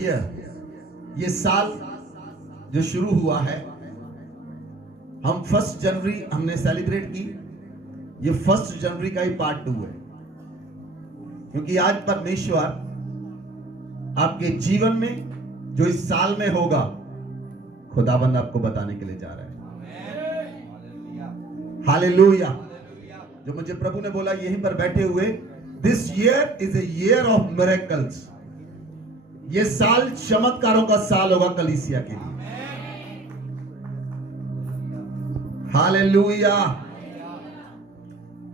Year, ये साल जो शुरू हुआ है, हम 1 जनवरी हमने सेलिब्रेट की। ये 1 जनवरी का ही पार्ट 2 है, क्योंकि आज परमेश्वर आपके जीवन में जो इस साल में होगा, खुदाबंद आपको बताने के लिए जा रहा है। हालेलुया। जो मुझे प्रभु ने बोला यहीं पर बैठे हुए, this year is a year of miracles. ये साल चमत्कारों का साल होगा कलीसिया के लिए। Hallelujah,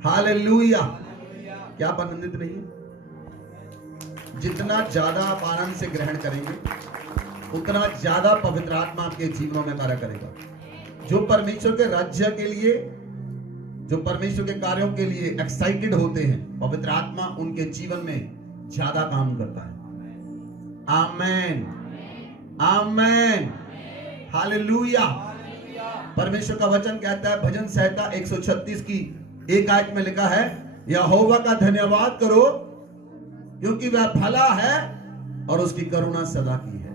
hallelujah. क्या आप आनंदित नहीं है? जितना ज्यादा आप आनंद से ग्रहण करेंगे, उतना ज्यादा पवित्र आत्मा आपके जीवनों में कार्य करेगा। जो परमेश्वर के राज्य के लिए, जो परमेश्वर के कार्यों के लिए एक्साइटेड होते हैं, पवित्र आत्मा उनके जीवन में ज्यादा काम करता है। Amen, amen, hallelujah. परमेश्वर का वचन कहता है, भजन संहिता 136 की 1 आयत में लिखा है, यहोवा का धन्यवाद करो क्योंकि वह भला है और उसकी करुणा सदा की है।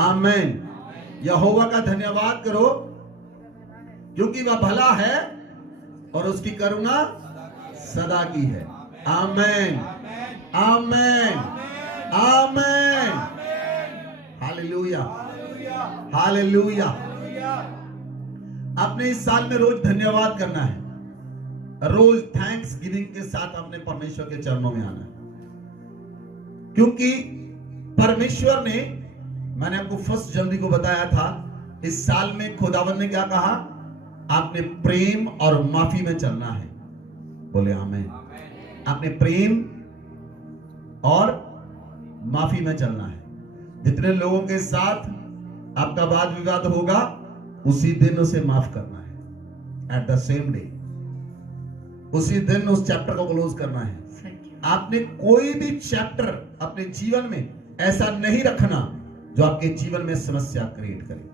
आमेन। यहोवा का धन्यवाद करो क्योंकि वह भला है और उसकी करुणा सदा की है। Amen, amen, amen. Hallelujah, hallelujah. आपने इस साल में रोज धन्यवाद करना है, रोज थैंक्स गिविंग के साथ अपने परमेश्वर के चरणों में आना है, क्योंकि परमेश्वर ने, मैंने आपको 1 जनवरी को बताया था, इस साल में खुदावन ने क्या कहा, आपने प्रेम और माफी में चलना है। बोले आमीन। आपने प्रेम और माफी में चलना है। जितने लोगों के साथ आपका वाद विवाद होगा, उसी दिन उसे माफ करना है। एट द सेम डे, उसी दिन उस चैप्टर को क्लोज करना है। आपने कोई भी चैप्टर अपने जीवन में ऐसा नहीं रखना जो आपके जीवन में समस्या क्रिएट करे।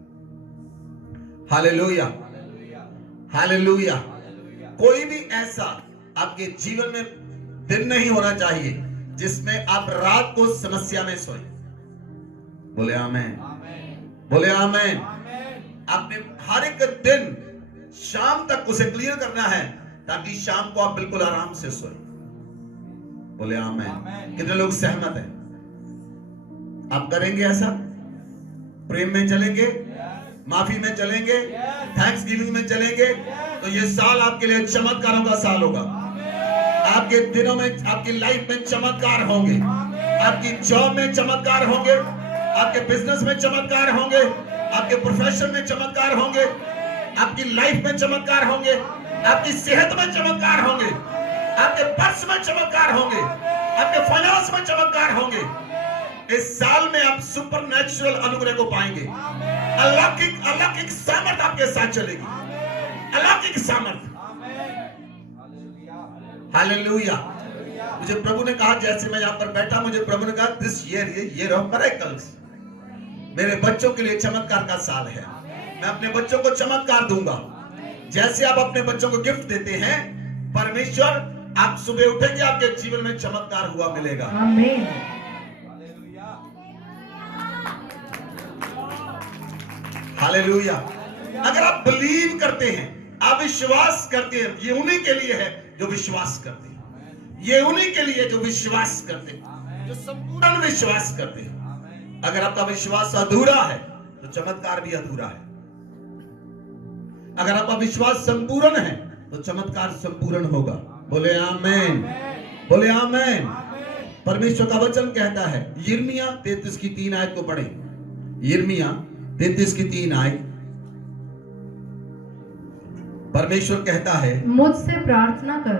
Hallelujah, hallelujah. कोई भी ऐसा आपके जीवन में दिन नहीं होना चाहिए जिसमें आप रात को समस्या में सोए। बोले आमीन, बोले आमीन। आपने हर एक दिन शाम तक उसे क्लियर करना है ताकि शाम को आप बिल्कुल आराम से सोए। बोले आमीन। कितने लोग सहमत हैं? आप करेंगे ऐसा? प्रेम में चलेंगे, माफी में चलेंगे, थैंक्स गिविंग में चलेंगे, तो ये साल आपके लिए चमत्कारों का साल होगा। आपके दिनों में, आपकी लाइफ में चमत्कार होंगे, आपकी जॉब में चमत्कार होंगे, आपके बिजनेस में चमत्कार होंगे, आपके प्रोफेशन में चमत्कार होंगे, आपकी लाइफ में चमत्कार होंगे, आपकी सेहत में चमत्कार होंगे, आपके पर्स में चमत्कार होंगे, आपके फाइनेंस में चमत्कार होंगे। इस साल में आप सुपरनैचुरल अनुग्रह को पाएंगे। अलौकिक सामर्थ आपके साथ चलेगी, अलौकिक सामर्थ। हालेलुया। मुझे प्रभु ने कहा, जैसे मैं यहाँ पर बैठा, मुझे प्रभु ने कहा, दिस ईयर ऑफ मिरेकल्स, मेरे बच्चों के लिए चमत्कार का साल है। मैं अपने बच्चों को चमत्कार दूंगा। जैसे आप अपने बच्चों को गिफ्ट देते हैं, परमेश्वर, आप सुबह उठेंगे, आपके जीवन में चमत्कार हुआ मिलेगा। आमीन। हालेलुया। अगर आप बिलीव करते हैं, आप विश्वास करते हैं, ये उन्हीं के लिए है जो विश्वास करते हैं। ये उन्हीं के लिए जो विश्वास करते हैं, जो संपूर्ण विश्वास करते हैं। अगर आपका विश्वास अधूरा है तो चमत्कार भी अधूरा है। अगर आपका विश्वास संपूर्ण है तो चमत्कार संपूर्ण होगा। बोले आमीन, बोले आमीन। परमेश्वर का वचन कहता है, यिर्मयाह 33 की 3 आयत को पढ़े। यिर्मयाह 33 की 3 आयत। परमेश्वर कहता है, मुझसे प्रार्थना कर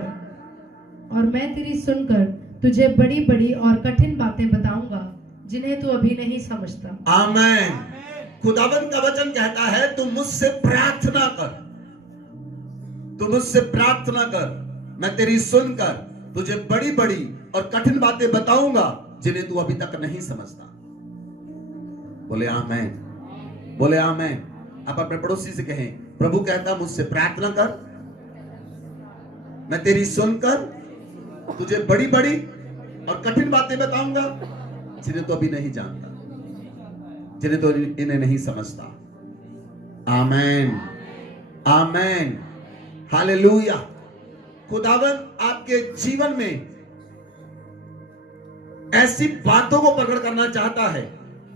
और मैं तेरी सुनकर तुझे बड़ी बड़ी और कठिन बातें बताऊंगा जिन्हें तू अभी नहीं समझता। आमीन। खुदावंद का वचन कहता है, तू मुझसे प्रार्थना कर, तू मुझसे प्रार्थना कर, मैं तेरी सुनकर तुझे बड़ी बड़ी और कठिन बातें बताऊंगा जिन्हें तू अभी तक नहीं समझता। बोले आमीन, बोले आमीन। आप अपने पड़ोसी से कहें, प्रभु कहता मुझसे प्रार्थना कर, मैं तेरी सुनकर तुझे बड़ी बड़ी और कठिन बातें बताऊंगा जिन्हें तो अभी नहीं जानता। जिन्हें तो इन्हें नहीं समझता। आमेन, आमेन, हालेलुया। खुदावन आपके जीवन में ऐसी बातों को प्रकट करना चाहता है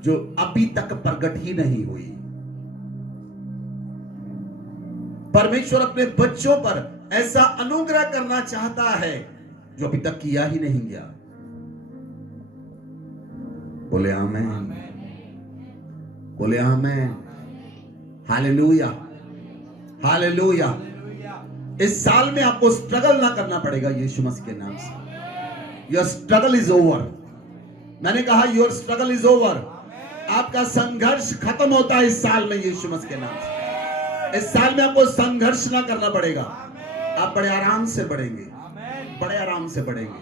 जो अभी तक प्रकट ही नहीं हुई। परमेश्वर अपने बच्चों पर ऐसा अनुग्रह करना चाहता है जो अभी तक किया ही नहीं गया। बोले आमेन, बोले आमेन, हालेलुया, हालेलुया। इस साल में आपको स्ट्रगल ना करना पड़ेगा यीशु मसीह के नाम से। Your struggle is over. मैंने कहा योर स्ट्रगल इज ओवर। आपका संघर्ष खत्म होता है इस साल में यीशु मसीह के नाम से। इस साल में आपको संघर्ष ना करना पड़ेगा। आप बड़े आराम से बढ़ेंगे, बड़े आराम से बढ़ेंगे।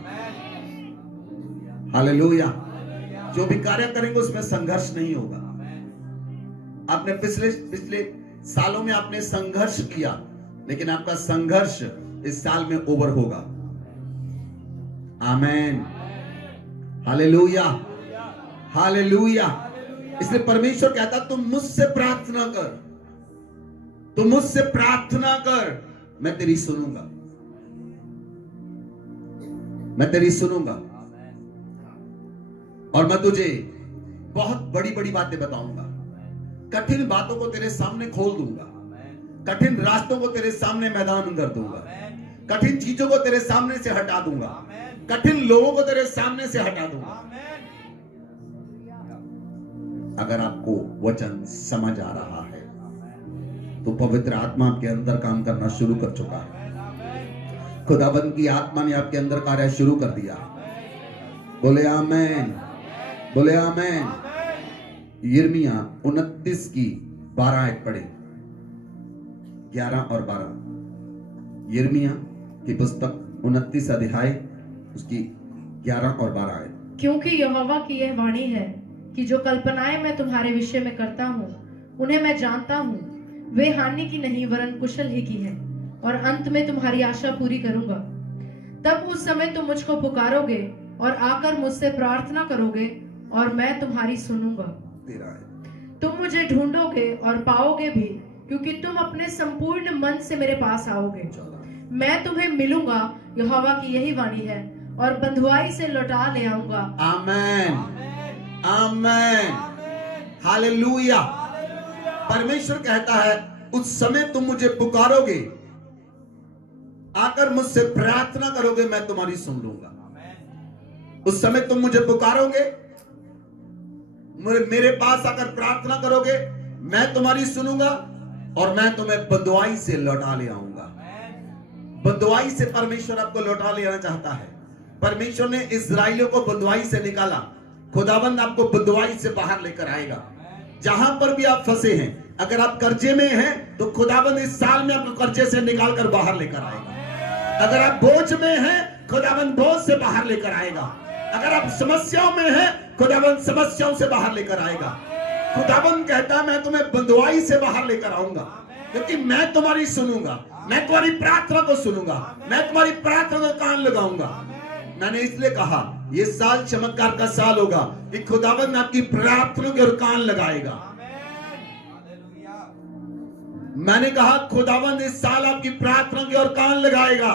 हालेलुया। जो भी कार्य करेंगे उसमें संघर्ष नहीं होगा। आपने पिछले सालों में आपने संघर्ष किया, लेकिन आपका संघर्ष इस साल में ओवर होगा। आमेन, हालेलुया, हालेलुया। इसलिए परमेश्वर कहता तुम मुझसे प्रार्थना कर, तुम मुझसे प्रार्थना कर, मैं तेरी सुनूंगा, मैं तेरी सुनूंगा और मैं तुझे बहुत बड़ी बड़ी बातें बताऊंगा। कठिन बातों को तेरे सामने खोल दूंगा, कठिन रास्तों को तेरे सामने मैदान कर दूंगा, कठिन चीजों को तेरे सामने से हटा दूंगा, कठिन लोगों को तेरे सामने से हटा दूंगा। अगर आपको वचन समझ आ रहा है तो पवित्र आत्मा आपके अंदर काम करना शुरू कर चुका है। खुदाबंद की आत्मा ने आपके अंदर कार्य शुरू कर दिया। बोले आमेन, बोले आमेन। यिर्मयाह 29 की 12 आयत पढ़े, 11 और 12। यिर्मयाह की पुस्तक 29 अध्याय उसकी 11 और 12 आयत। क्योंकि यहोवा की यह वाणी है कि जो कल्पनाएं मैं तुम्हारे विषय में करता हूँ उन्हें मैं जानता हूँ, वे हानि की नहीं वरन कुशल ही की है, और अंत में तुम्हारी आशा पूरी करूंगा। तब उस समय तुम मुझको पुकारोगे और आकर मुझसे प्रार्थना करोगे और मैं तुम्हारी सुनूंगा। तुम मुझे ढूंढोगे और पाओगे भी, क्योंकि तुम अपने संपूर्ण मन से मेरे पास आओगे। मैं तुम्हें मिलूंगा, यहोवा की यही वाणी है, और बंधुआई से लौटा ले आऊंगा। आमेन, आमेन, हालेलुया। परमेश्वर कहता है उस समय तुम मुझे पुकारोगे, आकर मुझसे प्रार्थना करोगे, मैं तुम्हारी सुन लूंगा। उस समय तुम मुझे पुकारोगे, मेरे पास आकर प्रार्थना करोगे, मैं तुम्हारी सुनूंगा और मैं तुम्हें बंधुआई से लौटा ले आऊंगा। बंधुआई से परमेश्वर आपको लौटा ले आना चाहता है। परमेश्वर ने इस्राएलियों को बंधुआई से निकाला, खुदाबंद आपको बंधुआई से बाहर लेकर आएगा। जहां पर भी आप फंसे हैं, अगर आप कर्जे में हैं तो खुदाबंद इस साल में आपको कर्जे से निकालकर बाहर लेकर आएगा। अगर आप बोझ में हैं, खुदाबंद बोझ से बाहर लेकर आएगा। अगर आप समस्याओं में हैं, खुदाबंद समस्याओं से बाहर लेकर आएगा। खुदाबंद कहता है मैं तुम्हें बंधुआई से बाहर लेकर आऊंगा, क्योंकि मैं तुम्हारी सुनूंगा, मैं तुम्हारी प्रार्थना को सुनूंगा, मैं तुम्हारी प्रार्थना को कान लगाऊंगा। मैंने इसलिए कहा ये साल चमत्कार का साल होगा कि खुदाबंद आपकी प्रार्थना के ओर कान लगाएगा। मैंने कहा खुदाबंद इस साल आपकी प्रार्थना की ओर कान लगाएगा।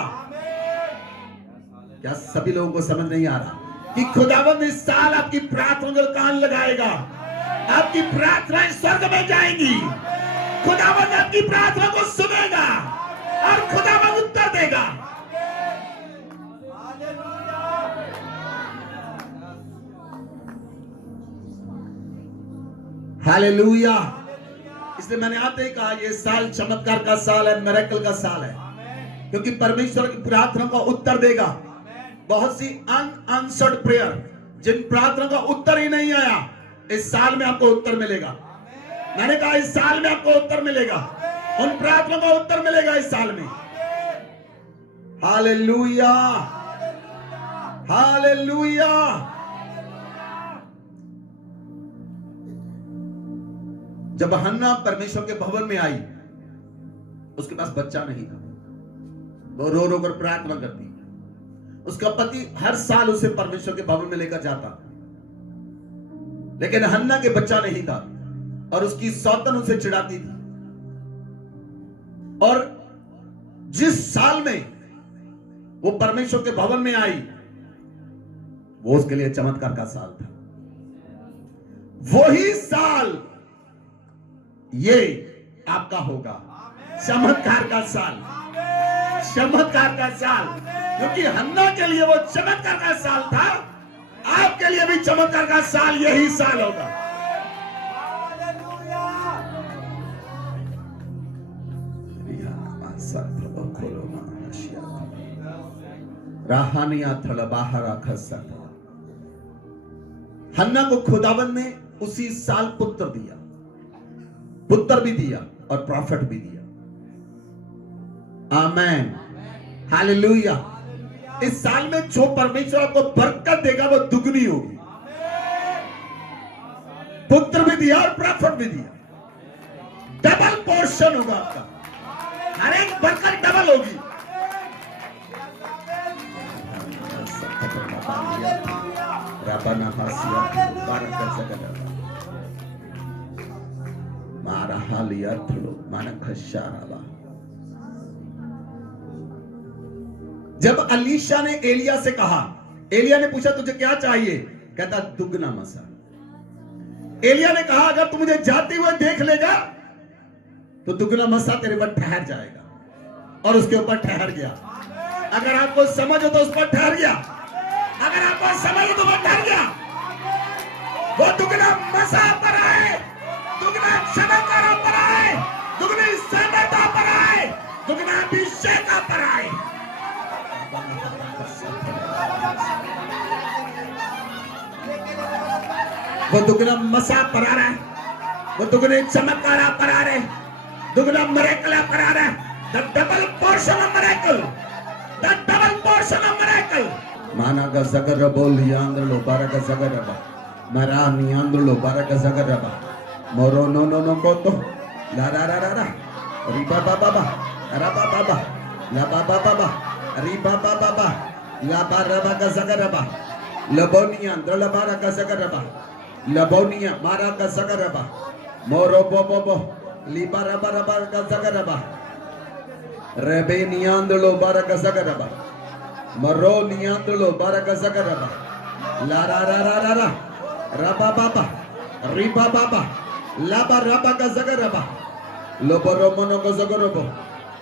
क्या सभी लोगों को समझ नहीं आ रहा कि खुदाबंद इस साल आपकी प्रार्थना की ओर कान लगाएगा? आपकी प्रार्थनाएं स्वर्ग में जाएंगी, खुदाबंद आपकी प्रार्थना को सुनेगा और खुदाबंद उत्तर देगा। हालेलुया। इसलिए मैंने आते ही कहा ये साल चमत्कार का साल है, मिरेकल का साल है, क्योंकि परमेश्वर की प्रार्थना का उत्तर देगा। बहुत सी अनआंसर्ड प्रेयर, जिन प्रार्थना का उत्तर ही नहीं आया, इस साल में आपको उत्तर मिलेगा। मैंने कहा इस साल में आपको उत्तर मिलेगा, उन प्रार्थना का उत्तर मिलेगा इस साल में। Hallelujah, hallelujah. जब हन्ना परमेश्वर के भवन में आई, उसके पास बच्चा नहीं था, वो रो रो कर प्रार्थना करती। उसका पति हर साल उसे परमेश्वर के भवन में लेकर जाता, लेकिन हन्ना के बच्चा नहीं था। और उसकी सौतन उसे चिढ़ाती थी। और जिस साल में वो परमेश्वर के भवन में आई, वो उसके लिए चमत्कार का साल था। वही साल ये आपका होगा, चमत्कार का साल, चमत्कार का साल। क्योंकि हन्ना के लिए वो चमत्कार का साल था, आपके लिए भी चमत्कार का साल यही साल होगा। हन्ना को खुदावन ने उसी साल पुत्र दिया, पुत्र भी दिया और प्रॉफिट भी दिया। आमेन, हालेलुया। इस साल में जो परमेश्वर आपको बरकत देगा वो दुगनी होगी। पुत्र भी दिया और प्रॉफिट भी दिया, डबल पोर्शन होगा आपका, हर एक बरकत डबल होगी। मारा हालिया थलो माना खशारावा। जब अलीशा ने एलिया से कहा, एलिया ने पूछा तुझे क्या चाहिए, कहता दुगना मसा। एलिया ने कहा अगर तू मुझे जाते हुए देख लेगा तो दुगना मसा तेरे पर ठहर जाएगा, और उसके ऊपर ठहर गया। अगर आपको समझ हो तो उस पर ठहर गया, अगर आपको समझ हो तो वो ठहर गया। वो दुगना मसा पर आए, दुगना चमत्कार पर आए, दुगनी समता पर आए, दुगना अभिषेक पर आए। वो दुगना मसा पर आ रहा है, वो दुगने चमत्कार पर आ रहे, दुगना मिरेकल पर आ रहा है। The double portion of miracle, the double portion of miracle. Mana ka zagar bol yandro baraka zagaraba, marani yandro baraka zagaraba, moro no koto, la riba baba, raba baba, la baba, riba baba, la baraba ka zagaraba, laboni yandro la baraka zagaraba, labonia maraka zagaraba, moro bobo, libara baraba ka zagaraba. Rebe niandolo baraka zagaraba, maro niandolo baraka zagaraba, la raba baba, riba baba, laba rabaka zagaraba, loboro monogo zagarabo,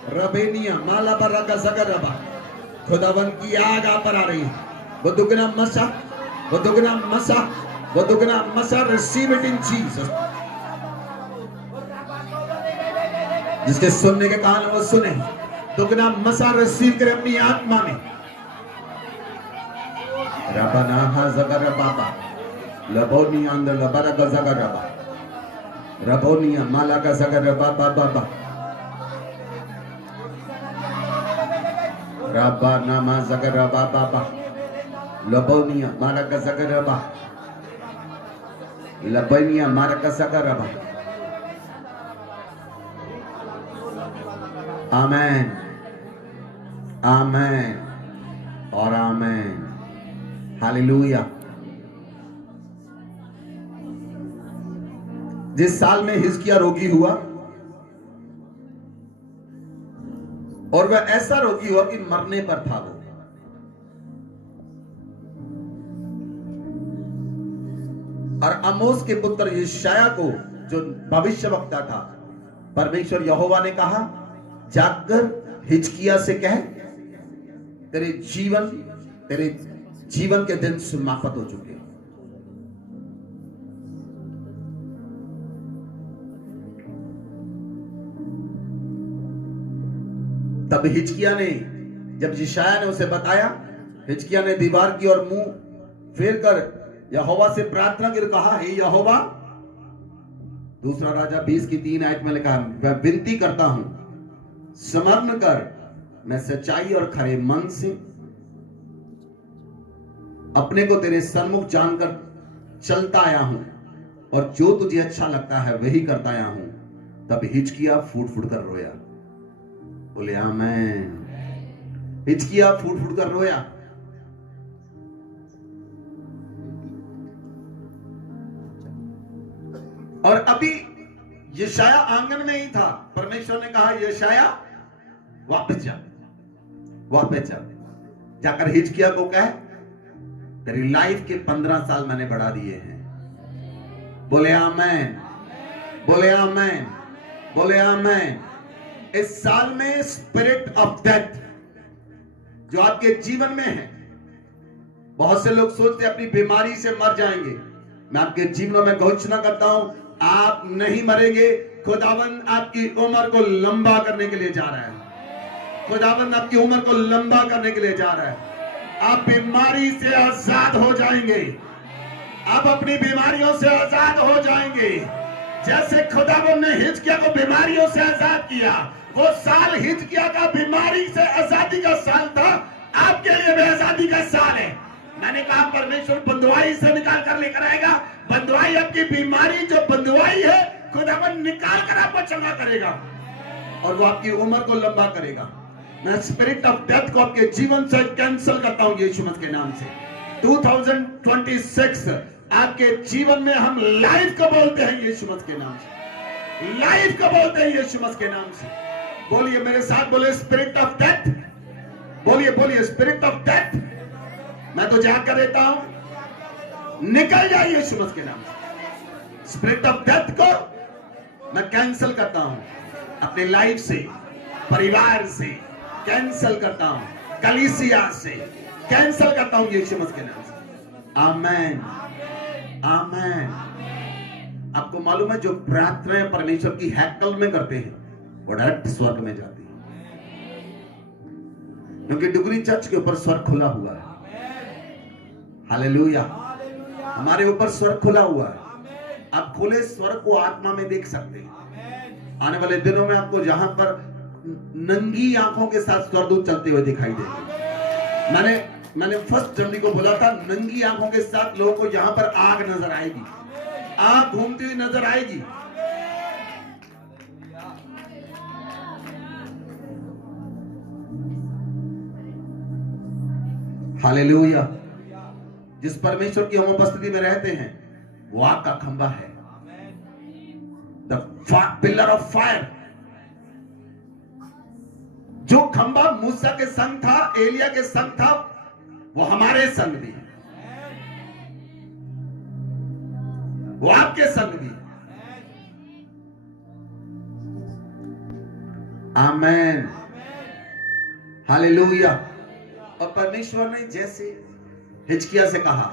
rabenia mala baraka zagaraba। खुदावन की आग आप पर आ रही है, वो दुगना मसा, वो दुगना मसा, वो दुगना मसा। Receive it in Jesus. जिसके सुनने के कान वो सुने, दुगना मसा रिसीव करे अपनी आत्मा में। रबना हा जगर बाबा, लबोनी अंदर लबरा का जगर रबा, रबोनिया माला का जगर बाबा बाबा, रबा नामा जगर बाबा बाबा, लबोनिया माला का जगर रबा, लबनिया माला का जगर रबा। आमेन, आमेन और आमेन, हालेलुया। जिस साल में हिजकिय्याह रोगी हुआ, और वह ऐसा रोगी हुआ कि मरने पर था वो, और आमोस के पुत्र यशायाह को, जो भविष्यवक्ता था, परमेश्वर यहोवा ने कहा जाकर हिजकिय्याह से कह तेरे जीवन के दिन समाप्त हो चुके। तब हिजकिय्याह ने, जब यशायाह ने उसे बताया, हिजकिय्याह ने दीवार की ओर मुंह फेर कर यहोवा से प्रार्थना कर कहा, हे यहोवा, दूसरा राजा 20:3 आयत में लिखा, मैं विनती करता हूं समर्पण कर, मैं सच्चाई और खरे मन से अपने को तेरे सन्मुख जानकर चलता आया हूं, और जो तुझे अच्छा लगता है वही करता आया हूं। तब हिजकिय्याह फूट फूट कर रोया। बोले आमेन। हिजकिय्याह फूट फूट कर रोया। और अभी यशाया आंगन में ही था, परमेश्वर ने कहा यशाया वापस जा, वापस जा, जाकर हिजकिय्याह को कह तेरी लाइफ के 15 साल मैंने बढ़ा दिए हैं। बोले आमेन, बोले आमेन, बोले आमेन। इस साल में स्पिरिट ऑफ डेथ जो आपके जीवन में है, बहुत से लोग सोचते अपनी बीमारी से मर जाएंगे। मैं आपके जीवन में घोषणा करता हूं, आप नहीं मरेंगे। खुदावंद आपकी उम्र को लंबा करने के लिए जा रहा है। खुदावंद आपकी उम्र को लंबा करने के लिए जा रहा है। आप बीमारी से आजाद हो जाएंगे। आप अपनी बीमारियों से आजाद हो जाएंगे। जैसे खुदावंद ने हिजकिय्याह को बीमारियों से आजाद किया, वो साल हिजकिय्याह का बीमारी से आजादी का साल था, आपके लिए भी आजादी का साल है। मैंने कहा परमेश्वर बंधुआई से निकाल कर लेकर आएगा। बंधुआई, आपकी बीमारी जो बंधुआई है, खुदावंद निकाल कर आपको चंगा करेगा और वो आपकी उम्र को लंबा करेगा। मैं स्पिरिट ऑफ डेथ को आपके जीवन से कैंसिल करता हूं यीशु मसीह के नाम से। 2026 आपके जीवन में हम लाइफ को बोलते हैं यीशु मसीह के नाम से। लाइफ को बोलते हैं यीशु मसीह के नाम से। बोलिए मेरे साथ, बोले स्पिरिट ऑफ डेथ। बोलिए, बोलिए स्पिरिट ऑफ डेथ, मैं तो जाग कर देता हूं, निकल जाए यीशु मसीह के नाम से। स्पिरिट ऑफ डेथ को मैं कैंसिल करता हूं अपने लाइफ से, परिवार से कैंसिल करता हूं, कलीसिया से कैंसिल करता हूं यीशु मसीह के नाम से। आमेन, आमेन। आपको मालूम है जो प्रार्थनाएं परमेश्वर की हैकल में करते हैं वो डायरेक्ट स्वर्ग में जाती है, क्योंकि डुगरी चर्च के ऊपर स्वर्ग खुला हुआ है। हालेलुया, हमारे ऊपर स्वर्ग खुला हुआ है। आप खुले स्वर्ग को आत्मा में देख सकते हैं। आने वाले दिनों में आपको जहां पर नंगी आंखों के साथ स्वर्गदूत चलते हुए दिखाई देंगे। मैंने 1 जनवरी को बोला था, नंगी आंखों के साथ लोगों को यहां पर आग नजर आएगी, आग घूमती हुई नजर आएगी। हालेलुया। जिस परमेश्वर की हम उपस्थिति में रहते हैं वो आग का खंभा है, द पिलर ऑफ फायर। जो खंभा मूसा के संग था, एलिया के संग था, वो हमारे संग भी है, वो आपके संग भी है। आमेन, हालेलुया। और परमेश्वर ने जैसे हिजकिय्याह से कहा,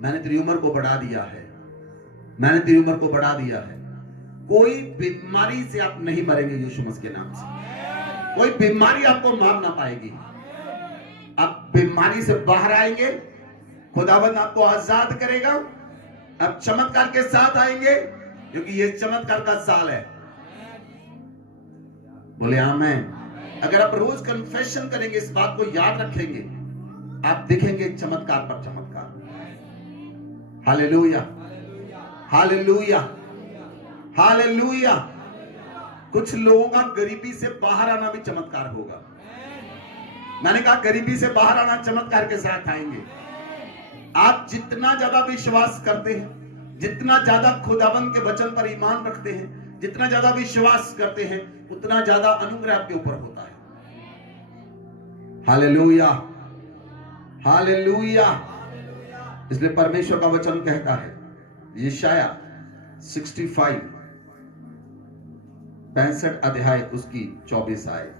मैंने तेरी उम्र को बढ़ा दिया है, मैंने तेरी उम्र को बढ़ा दिया है। कोई बीमारी से आप नहीं मरेंगे यीशु मसीह के नाम से। कोई बीमारी आपको मार ना पाएगी। आप बीमारी से बाहर आएंगे, खुदावंद आपको आजाद करेगा। आप चमत्कार के साथ आएंगे, क्योंकि ये चमत्कार का साल है। बोले आमेन। अगर आप रोज कन्फेशन करेंगे, इस बात को याद रखेंगे, आप दिखेंगे चमत्कार पर चमत्कार। Hallelujah, hallelujah, hallelujah. कुछ लोगों का गरीबी से बाहर आना भी चमत्कार होगा। मैंने कहा गरीबी से बाहर आना चमत्कार के साथ आएंगे। आप जितना ज्यादा विश्वास करते हैं, जितना ज्यादा खुदावंद के वचन पर ईमान रखते हैं, जितना ज्यादा विश्वास करते हैं, उतना ज्यादा अनुग्रह आपके ऊपर होता है। Hallelujah, hallelujah. इसलिए परमेश्वर का वचन कहता है, यशाया 65 अध्याय उसकी 24 आयत,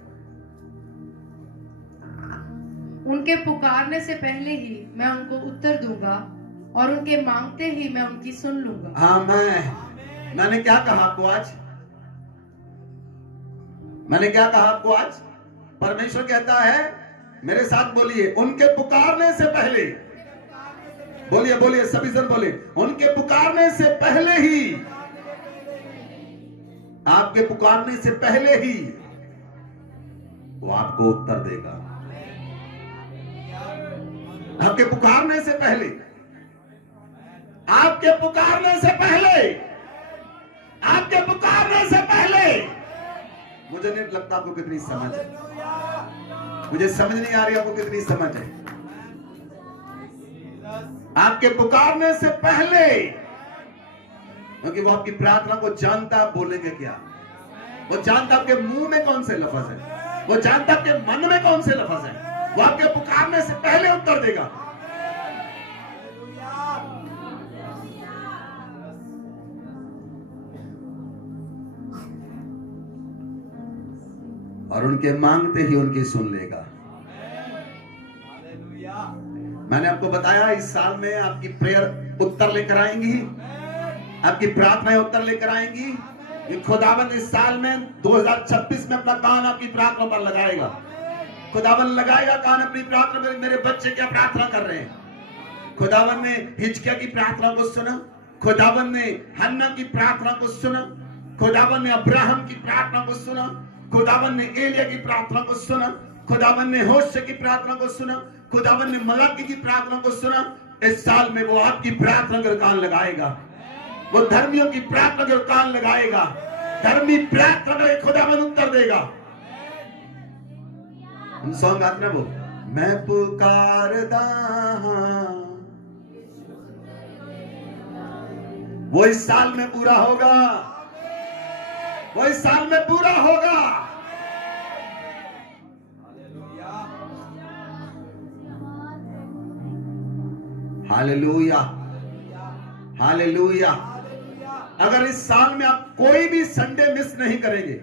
उनके पुकारने से पहले ही मैं उनको उत्तर दूंगा और उनके मांगते ही मैं उनकी सुन लूंगा। आमीन। मैंने क्या कहा आपको आज? मैंने क्या कहा आपको आज? परमेश्वर कहता है, मेरे साथ बोलिए, उनके पुकारने से पहले। बोलिए, बोलिए, सभी जन बोले, उनके पुकारने से पहले ही, आपके पुकारने से पहले ही वो आपको उत्तर देगा। आपके पुकारने से पहले, आपके पुकारने से पहले, आपके पुकारने से पहले। मुझे नहीं लगता आपको कितनी समझ है, मुझे समझ नहीं आ रही आपको कितनी समझ है। आपके पुकारने से पहले क्योंकि वो आपकी प्रार्थना को जानता है, आप बोलेंगे क्या। वो जानता आपके मुंह में कौन से लफ्ज है, वो जानता आपके मन में कौन से लफ्ज है। वो आपके पुकारने से पहले उत्तर देगा। और उनके मांगते ही उनकी सुन लेगा। मैंने आपको बताया इस साल में आपकी प्रेयर उत्तर लेकर आएंगी, आपकी प्रार्थनाएं उत्तर लेकर आएंगी। कि खुदावंद इस साल में 2026 में अपना कान आपकी प्रार्थना पर लगाएगा। खुदावंद लगाएगा कान अपनी प्रार्थना पर। मेरे बच्चे क्या प्रार्थना कर रहे हैं। खुदावंद ने हिजकिय्याह की प्रार्थना को सुना, खुदावंद ने हन्ना की प्रार्थना को सुना, खुदावंद ने अब्राहम की प्रार्थना को सुना, खुदावंद ने एलिया की प्रार्थना को सुना, खुदावंद ने होशे की प्रार्थना को सुना, खुदावंद ने मलाकी की प्रार्थना को सुना। इस साल में वो आपकी प्रार्थना का कान लगाएगा। वो धर्मियों की प्रार्थना का कान लगाएगा। धर्मी प्रार्थना का खुदावंद उत्तर देगा। हम सॉन्ग आते ना, वो मैं पुकारदा हां, वो इस साल में पूरा होगा। वो इस साल में पूरा होगा। Hallelujah, hallelujah. अगर इस साल में आप कोई भी संडे मिस नहीं करेंगे,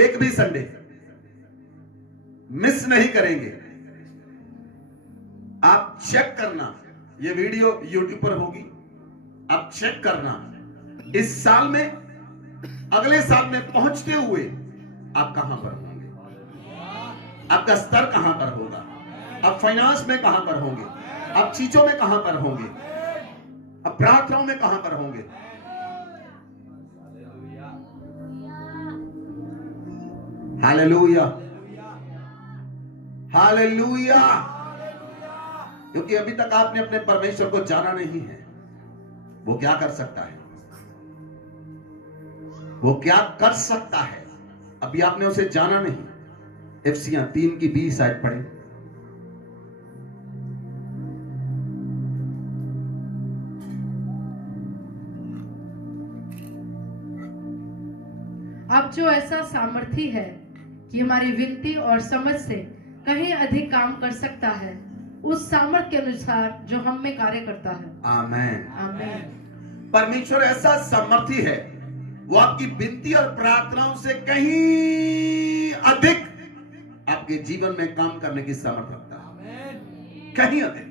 एक भी संडे मिस नहीं करेंगे, आप चेक करना, ये वीडियो YouTube पर होगी, आप चेक करना इस साल में, अगले साल में पहुंचते हुए आप कहां पर होंगे, आपका स्तर कहां पर होगा, आप फाइनेंस में कहां पर होंगे, आप चीजों में कहां पर होंगे, आप प्रार्थनाओं में कहां पर होंगे। Hallelujah, hallelujah. क्योंकि अभी तक आपने अपने परमेश्वर को जाना नहीं है। वो क्या कर सकता है, वो क्या कर सकता है, अभी आपने उसे जाना नहीं। एफिसियां 3:20 आयत पढ़े। अब जो ऐसा सामर्थी है कि हमारी विनती और समझ से कहीं अधिक काम कर सकता है, उस सामर्थ के अनुसार जो हम में कार्य करता है। आमेन, आमीन। परमेश्वर ऐसा सामर्थी है, वो आपकी विनती और प्रार्थनाओं से कहीं अधिक आपके जीवन में काम करने की सामर्थ्य रखता है। कहीं अधिक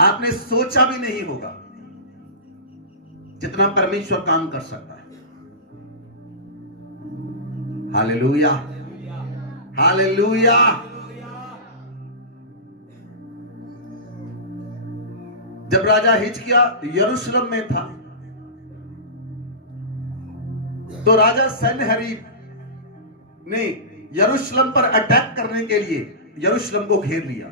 आपने सोचा भी नहीं होगा जितना परमेश्वर काम कर सकता है। Hallelujah, hallelujah. जब राजा हिजकिय्याह यरूशलेम में था, तो राजा सन्हेरीब ने यरूशलेम पर अटैक करने के लिए यरूशलेम को घेर लिया।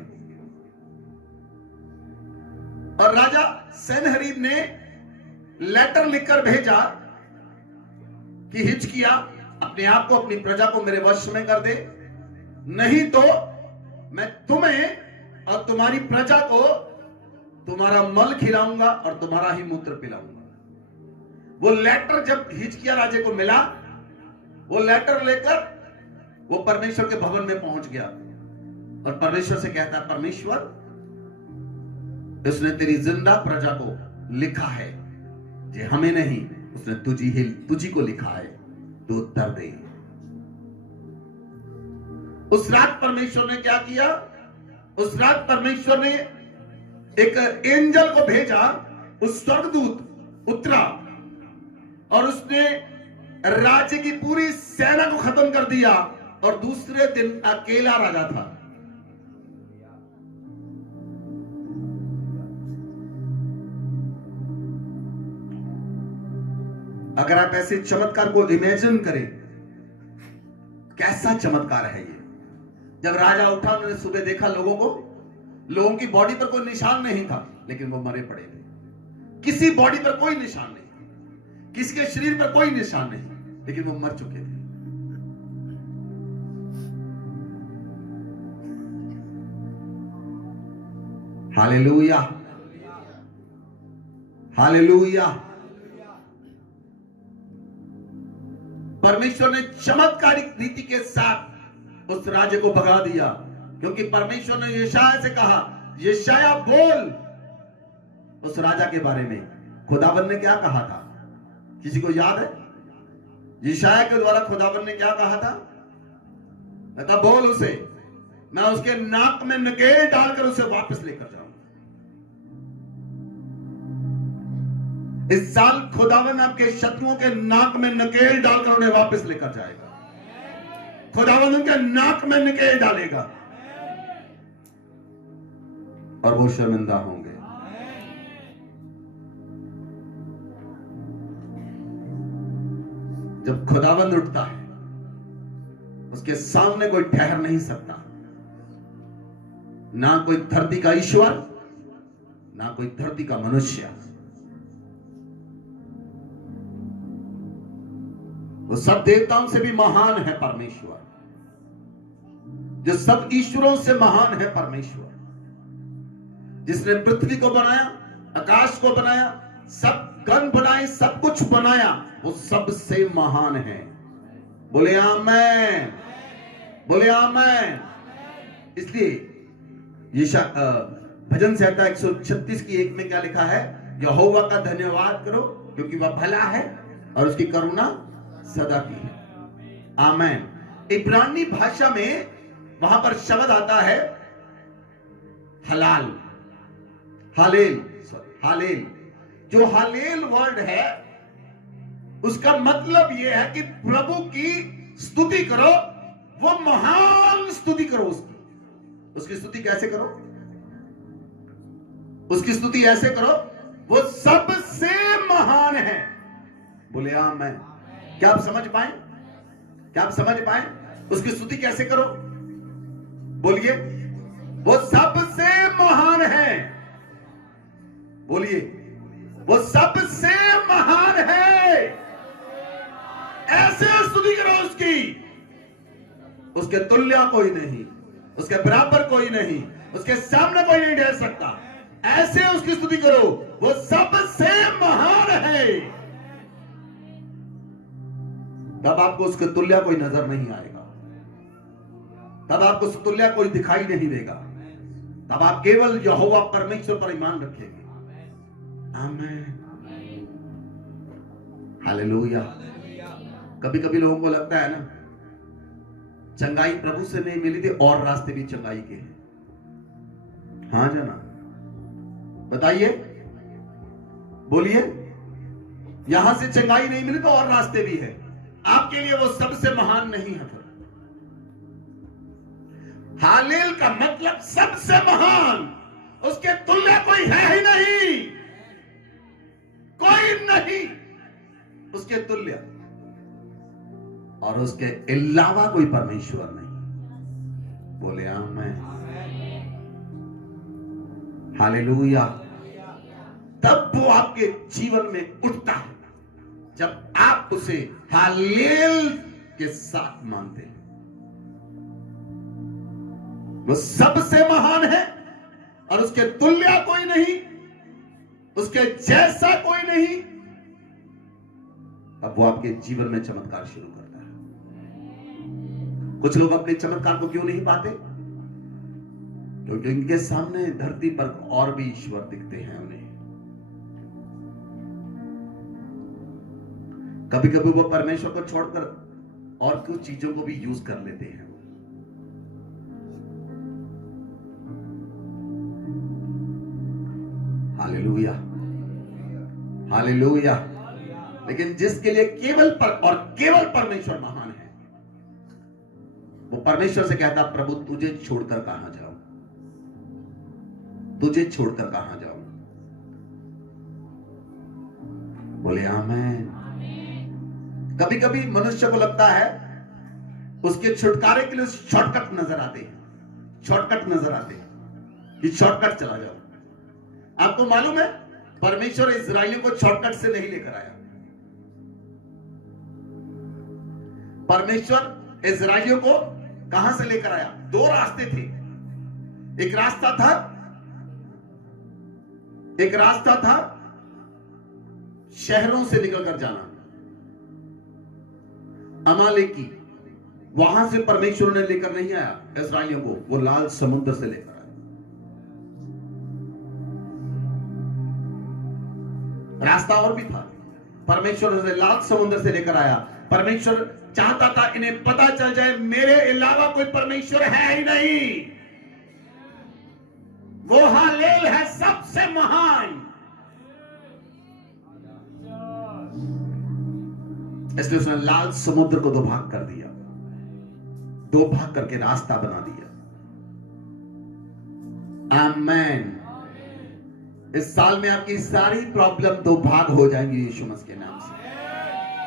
और राजा सन्हेरीब ने लेटर लिखकर भेजा कि हिजकिय्याह अपने आप को, अपनी प्रजा को मेरे वश में कर दे, नहीं तो मैं तुम्हें और तुम्हारी प्रजा को तुम्हारा मल खिलाऊंगा और तुम्हारा ही मूत्र पिलाऊंगा। वो लेटर जब हिजकिय्याह राजे को मिला, वो लेटर लेकर वो परमेश्वर के भवन में पहुंच गया और परमेश्वर से कहता, परमेश्वर उसने तेरी जिंदा प्रजा को लिखा है, जे हमें नहीं, उसने तुझी को लिखा है, तो उत्तर दे। उस रात परमेश्वर ने क्या किया, उस रात परमेश्वर ने एक एंजल को भेजा, उस स्वर्गदूत उतरा और उसने राज्य की पूरी सेना को खत्म कर दिया और दूसरे दिन अकेला राजा था। अगर आप ऐसे चमत्कार को इमेजिन करें, कैसा चमत्कार है ये। जब राजा उठा, उन्होंने सुबह देखा लोगों की बॉडी पर कोई निशान नहीं था, लेकिन वो मरे पड़े थे। किसी बॉडी पर कोई निशान नहीं, किसी के शरीर पर कोई निशान नहीं, लेकिन वो मर चुके थे। Hallelujah, hallelujah. परमेश्वर ने चमत्कारिक रीति के साथ उस राजा को भगा दिया, क्योंकि परमेश्वर ने यशायाह से कहा, यशायाह बोल उस राजा के बारे में। खुदाबंद ने क्या कहा था, किसी को याद है? यशायाह के द्वारा खुदाबंद ने क्या कहा था? कहता बोल उसे, मैं उसके नाक में नकेल डालकर उसे वापस लेकर जाऊंगा। इस साल खुदावंद आपके शत्रुओं के नाक में नकेल डालकर उन्हें वापस लेकर जाएगा। खुदावंद उनके नाक में नकेल डालेगा और वो शर्मिंदा होंगे। जब खुदावंद उठता है, उसके सामने कोई ठहर नहीं सकता, ना कोई धरती का ईश्वर, ना कोई धरती का मनुष्य। वो सब देवताओं से भी महान है परमेश्वर, जो सब ईश्वरों से महान है परमेश्वर, जिसने पृथ्वी को बनाया, आकाश को बनाया, सब गण बनाए, सब कुछ बनाया, वो सबसे महान है। बोले आमेन, बोले आमेन। इसलिए भजन संहिता 136 की 1 में क्या लिखा है? यहोवा का धन्यवाद करो क्योंकि वह भला है और उसकी करुणा सदा की है। आमेन। इब्रानी भाषा में वहां पर शब्द आता है हलाल, हालेल, हालेल। जो हालेल वर्ड है उसका मतलब यह है कि प्रभु की स्तुति करो, वो महान स्तुति करो उसकी स्तुति कैसे करो? उसकी स्तुति ऐसे करो, वो सबसे महान है। बोले आमेन। क्या आप समझ पाए? क्या आप समझ पाए? उसकी स्तुति कैसे करो? बोलिए, वो सबसे महान है। बोलिए, वो सबसे महान है। ऐसे स्तुति करो उसकी, उसके तुल्य कोई नहीं, उसके बराबर कोई नहीं, उसके सामने कोई नहीं ठहर सकता। ऐसे उसकी स्तुति करो, वो सबसे महान है। तब आपको उसके तुल्य कोई नजर नहीं आएगा, तब आपको उसके तुल्य कोई दिखाई नहीं देगा, तब आप केवल यहोवा परमेश्वर पर ईमान रखेंगे। आमीन, हालेलुया। कभी कभी लोगों को लगता है ना, चंगाई प्रभु से नहीं मिली थी और रास्ते भी चंगाई के हैं। हाँ जाना, बताइए, बोलिए, यहां से चंगाई नहीं मिली तो और रास्ते भी है। आपके लिए वो सबसे महान नहीं है। फिर हालेल का मतलब सबसे महान, उसके तुल्य कोई है ही नहीं, कोई नहीं उसके तुल्य, और उसके अलावा कोई परमेश्वर नहीं। बोले आमीन, हालेलुया। तब वो आपके जीवन में उठता है जब आप उसे हालेल के साथ मानते हैं। वो सबसे महान है और उसके तुल्य कोई नहीं, उसके जैसा कोई नहीं। अब वो आपके जीवन में चमत्कार शुरू करता है। कुछ लोग अपने चमत्कार को क्यों नहीं पाते? क्योंकि इनके सामने धरती पर और भी ईश्वर दिखते हैं उन्हें। कभी कभी वो परमेश्वर को छोड़कर और कुछ चीजों को भी यूज कर लेते हैं। Hallelujah, hallelujah. लेकिन जिसके लिए केवल परमेश्वर महान है, वो परमेश्वर से कहता, प्रभु तुझे छोड़कर कहां जाऊं, तुझे छोड़कर कहां जाऊं। बोले आमीन। कभी कभी मनुष्य को लगता है उसके छुटकारे के लिए शॉर्टकट नजर आते हैं, शॉर्टकट नजर आते हैं कि शॉर्टकट चला जाओ। आपको मालूम है, परमेश्वर इस्राएलियों को शॉर्टकट से नहीं लेकर आया। परमेश्वर इस्राएलियों को कहां से लेकर आया? दो रास्ते थे। एक रास्ता था शहरों से निकलकर जाना। अमालेकी वहां से परमेश्वर ने लेकर नहीं आया इस्राएलियों को, वो लाल समुद्र से लेकर आया। रास्ता और भी था, परमेश्वर उसे लाल समुद्र से लेकर आया। परमेश्वर चाहता था इन्हें पता चल जाए मेरे अलावा कोई परमेश्वर है ही नहीं, वो हालेल है सबसे महान। इसलिए उसने लाल समुद्र को दो भाग कर दिया, दो भाग करके रास्ता बना दिया। आमेन। इस साल में आपकी सारी प्रॉब्लम दो भाग हो जाएंगी यीशु मसीह के नाम से।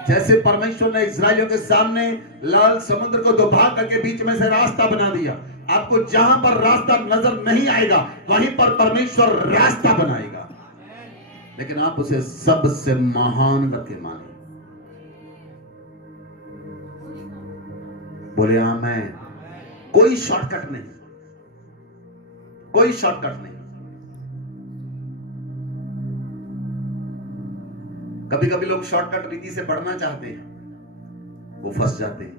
जैसे परमेश्वर ने इस्राएलियों के सामने लाल समुद्र को दो भाग करके बीच में से रास्ता बना दिया, आपको जहां पर रास्ता नजर नहीं आएगा वहीं पर परमेश्वर रास्ता बनाएगा, लेकिन आप उसे सबसे महान करके माने। बोले आमेन। कोई शॉर्टकट नहीं, कोई शॉर्टकट नहीं। कभी कभी लोग शॉर्टकट रीति से बढ़ना चाहते हैं, वो फंस जाते हैं।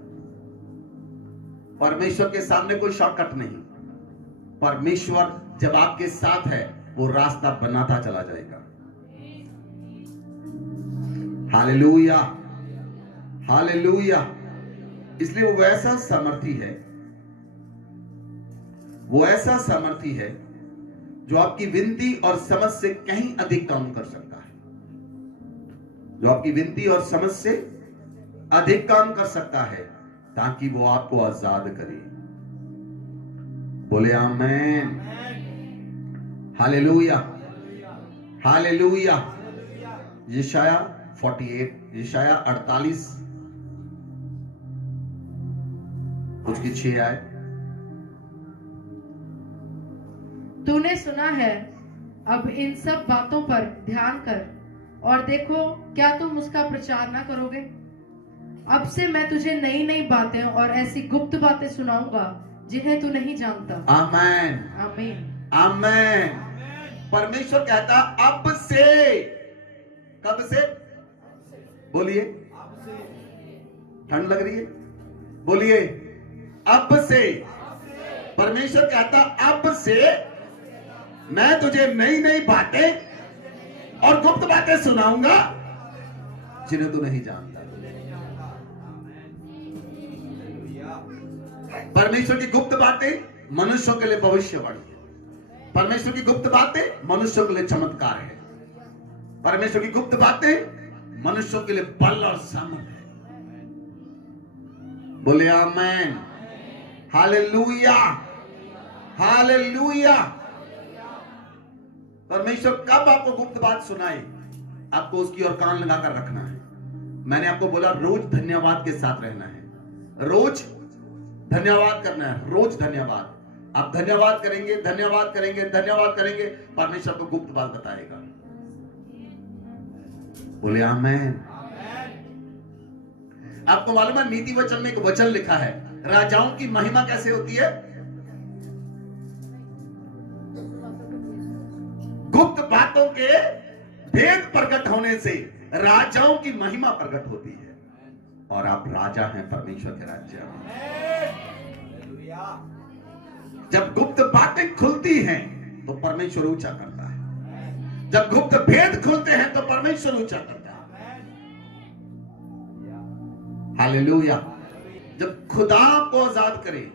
परमेश्वर के सामने कोई शॉर्टकट नहीं। परमेश्वर जब आपके साथ है वो रास्ता बनाता चला जाएगा। Hallelujah, hallelujah. इसलिए वो ऐसा सामर्थी है, वो ऐसा सामर्थी है जो आपकी विनती और समझ से कहीं अधिक काम कर सकता है, जो आपकी विनती और समझ से अधिक काम कर सकता है ताकि वो आपको आजाद करे। बोले आमेन। Hallelujah, hallelujah. यशाया 48, यशाया 48 उसकी 6 आए। तूने सुना है, अब इन सब बातों पर ध्यान कर और देखो क्या तुम उसका प्रचार ना करोगे। अब से मैं तुझे नई नई बातें और ऐसी गुप्त बातें सुनाऊंगा जिन्हें तू नहीं जानता। आमेन, आमीन, आमेन। परमेश्वर कहता अब से, कब से? बोलिए, ठंड लग रही है? बोलिए अब से। परमेश्वर कहता अब से मैं तुझे नई नई बातें और गुप्त बातें सुनाऊंगा जिन्हें तू नहीं जानता। परमेश्वर की गुप्त बातें मनुष्यों के लिए भविष्यवाणी है। परमेश्वर की गुप्त बातें मनुष्यों के लिए चमत्कार है। परमेश्वर की गुप्त बातें मनुष्यों के लिए बल और सामर्थ है। बोले आमेन, हालेलुया, हालेलुया। परमेश्वर कब आपको गुप्त बात सुनाए, आपको उसकी ओर कान लगाकर रखना है। मैंने आपको बोला रोज धन्यवाद के साथ रहना है, रोज धन्यवाद करना है, रोज धन्यवाद। आप धन्यवाद करेंगे, धन्यवाद करेंगे, धन्यवाद करेंगे, परमेश्वर को गुप्त बात बताएगा। बोले आमेन। आपको मालूम है नीति वचन में एक वचन लिखा है, राजाओं की महिमा कैसे होती है? गुप्त बातों के भेद प्रकट होने से राजाओं की महिमा प्रकट होती है। और आप राजा हैं परमेश्वर के राज्य में। जब गुप्त बातें खुलती हैं तो परमेश्वर ऊंचा करता है, जब गुप्त भेद खुलते हैं तो परमेश्वर ऊंचा करता है। हालेलुया। जब खुदा आपको आजाद करे,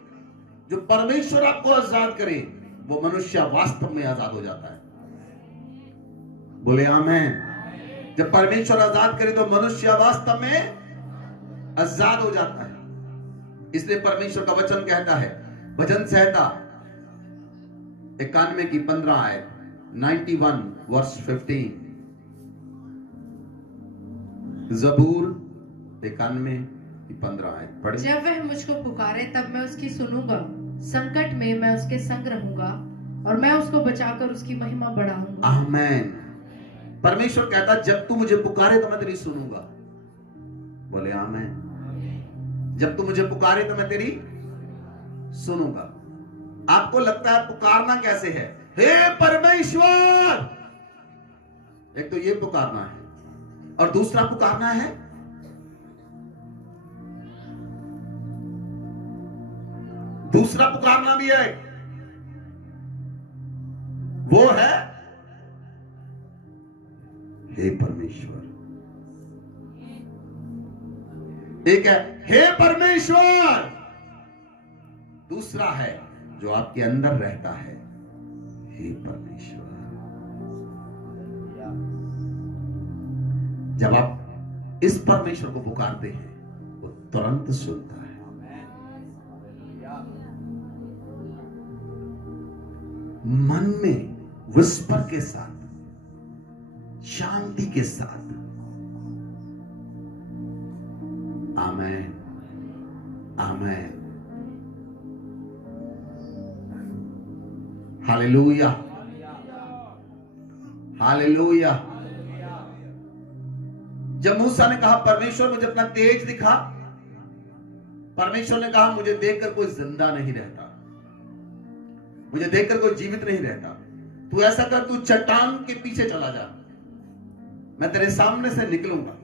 जो परमेश्वर आपको आजाद करे, वो मनुष्य वास्तव में आजाद हो जाता है। बोले आमेन। जब परमेश्वर आजाद करे तो मनुष्य वास्तव में आजाद हो जाता है। इसलिए परमेश्वर का वचन कहता है, भजन संहिता 91 की 15 आयत, 91 वर्स 15, जबूर 91 की 15 आयत पढ़े। जब वह मुझको पुकारे तब मैं उसकी सुनूंगा, संकट में मैं उसके संग रहूंगा और मैं उसको बचाकर उसकी महिमा बढ़ाऊंगा। आमेन। परमेश्वर कहता जब तू मुझे पुकारे तो मैं तेरी सुनूंगा। बोले आमेन। जब तू मुझे पुकारे तो मैं तेरी सुनूंगा। आपको लगता है पुकारना कैसे है? हे परमेश्वर, एक तो ये पुकारना है, और दूसरा पुकारना है दूसरा पुकारना भी है, वो है हे परमेश्वर। एक है हे परमेश्वर, दूसरा है जो आपके अंदर रहता है, हे परमेश्वर। जब आप इस परमेश्वर को पुकारते हैं वो तुरंत सुनता है। मन में विस्पर के साथ, शांति के साथ, आमेन आमेन हालेलुया हालेलुया। जब मूसा ने कहा परमेश्वर मुझे अपना तेज दिखा, परमेश्वर ने कहा मुझे देखकर कोई जिंदा नहीं रहता, मुझे देखकर कोई जीवित नहीं रहता। तू ऐसा कर, तू चट्टान के पीछे चला जा, मैं तेरे सामने से निकलूंगा।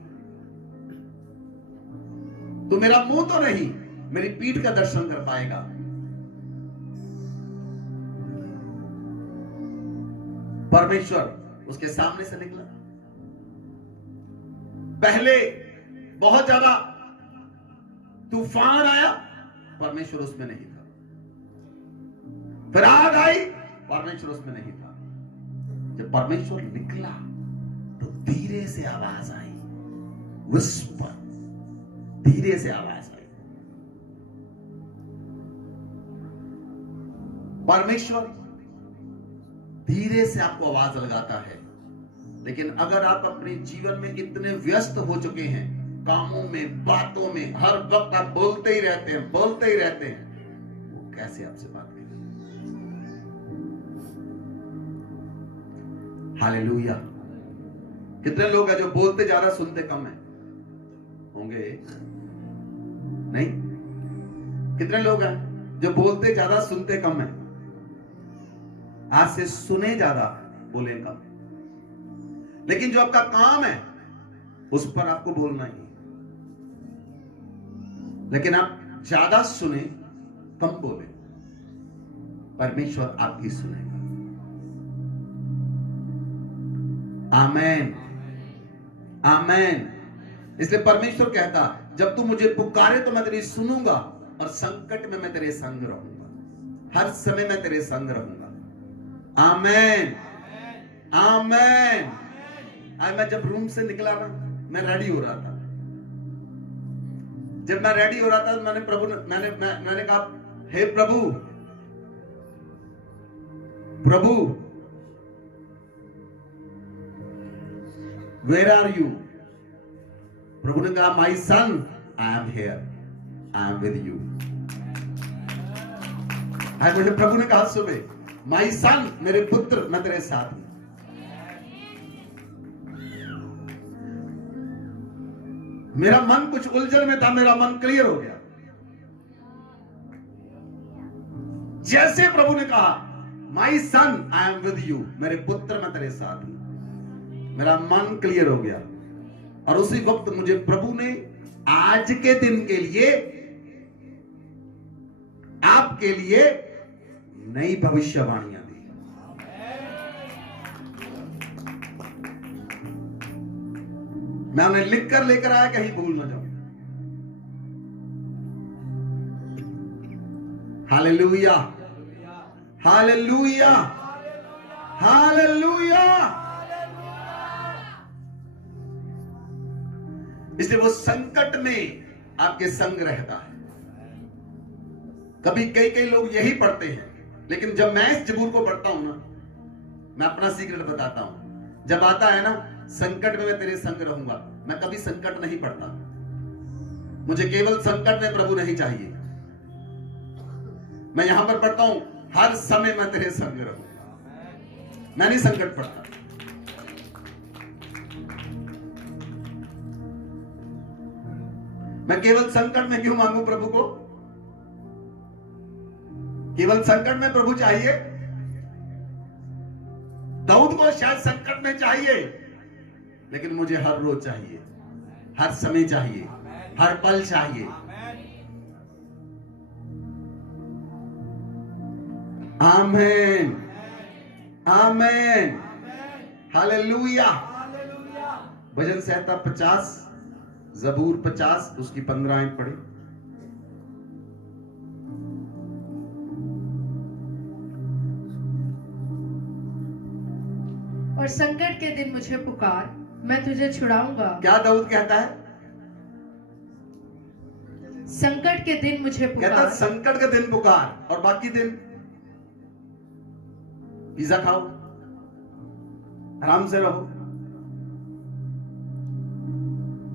तू मेरा मुंह तो नहीं, मेरी पीठ का दर्शन कर पाएगा। परमेश्वर उसके सामने से निकला। पहले बहुत ज्यादा तूफान आया, परमेश्वर उसमें नहीं था। फिर आग आई, परमेश्वर उसमें नहीं था। जब परमेश्वर निकला तो धीरे से आवाज आई, विस्पर, धीरे से आवाज आई। परमेश्वर धीरे से आपको आवाज लगाता है। लेकिन अगर आप अपने जीवन में इतने व्यस्त हो चुके हैं, कामों में, बातों में, हर वक्त आप बोलते ही रहते हैं, बोलते ही रहते हैं, वो कैसे आपसे बात करें? हालेलुया। कितने लोग हैं जो बोलते ज्यादा सुनते कम है? होंगे नहीं? कितने लोग हैं जो बोलते ज्यादा सुनते कम है? आज से सुने ज्यादा, बोले कम। लेकिन जो आपका काम है उस पर आपको बोलना ही। लेकिन आप ज्यादा सुने, कम बोले, परमेश्वर आपकी सुनेगा। आमेन आमेन। इसलिए परमेश्वर कहता, जब तू मुझे पुकारे तो मैं तेरी सुनूंगा, और संकट में मैं तेरे संग रहूंगा, हर समय मैं तेरे संग रहूंगा। आमेन आमेन। आज मैं जब रूम से निकला ना, मैं रेडी हो रहा था। जब मैं रेडी हो रहा था, मैंने मैंने कहा, हे प्रभु, प्रभु, वेयर आर यू? प्रभु ने कहा, my son, I am here, I am with you. आज मुझे प्रभु ने कहा सुबह, माई सन, मेरे पुत्र, मैं तेरे साथ हूं। मेरा मन कुछ उलझन में था, मेरा मन क्लियर हो गया। जैसे प्रभु ने कहा, my son, I am with you, मेरे पुत्र, मैं तेरे साथ हूं, मेरा मन क्लियर हो गया। और उसी वक्त मुझे प्रभु ने आज के दिन के लिए, आपके लिए नई भविष्यवाणियां दी। मैं उन्हें लिख कर लेकर आया, कहीं भूल न जाऊं। Hallelujah hallelujah hallelujah. इसलिए वो संकट में आपके संग रहता है। कभी कई लोग यही पढ़ते हैं, लेकिन जब मैं इस जबूर को पढ़ता हूं ना, मैं अपना सीक्रेट बताता हूं। जब आता है ना, संकट में मैं तेरे संग रहूंगा, मैं कभी संकट नहीं पढ़ता। मुझे केवल संकट में प्रभु नहीं चाहिए। मैं यहां पर पढ़ता हूं, हर समय मैं तेरे संग रहूंगा। मैं नहीं संकट पढ़ता। मैं केवल संकट में क्यों मांगू प्रभु को? केवल संकट में प्रभु चाहिए? दाऊद को शायद संकट में चाहिए, लेकिन मुझे हर रोज चाहिए, हर समय चाहिए, हर पल चाहिए। आमेन, आमेन, हालेलुया। भजन संहिता 50, जबूर 50 उसकी 15 आयत पढ़े। और संकट के दिन मुझे पुकार, मैं तुझे छुड़ाऊंगा। क्या दाऊद कहता है? संकट के दिन मुझे कहता पुकार, संकट के दिन पुकार, और बाकी दिन पिज्जा खाओ, आराम से रहो,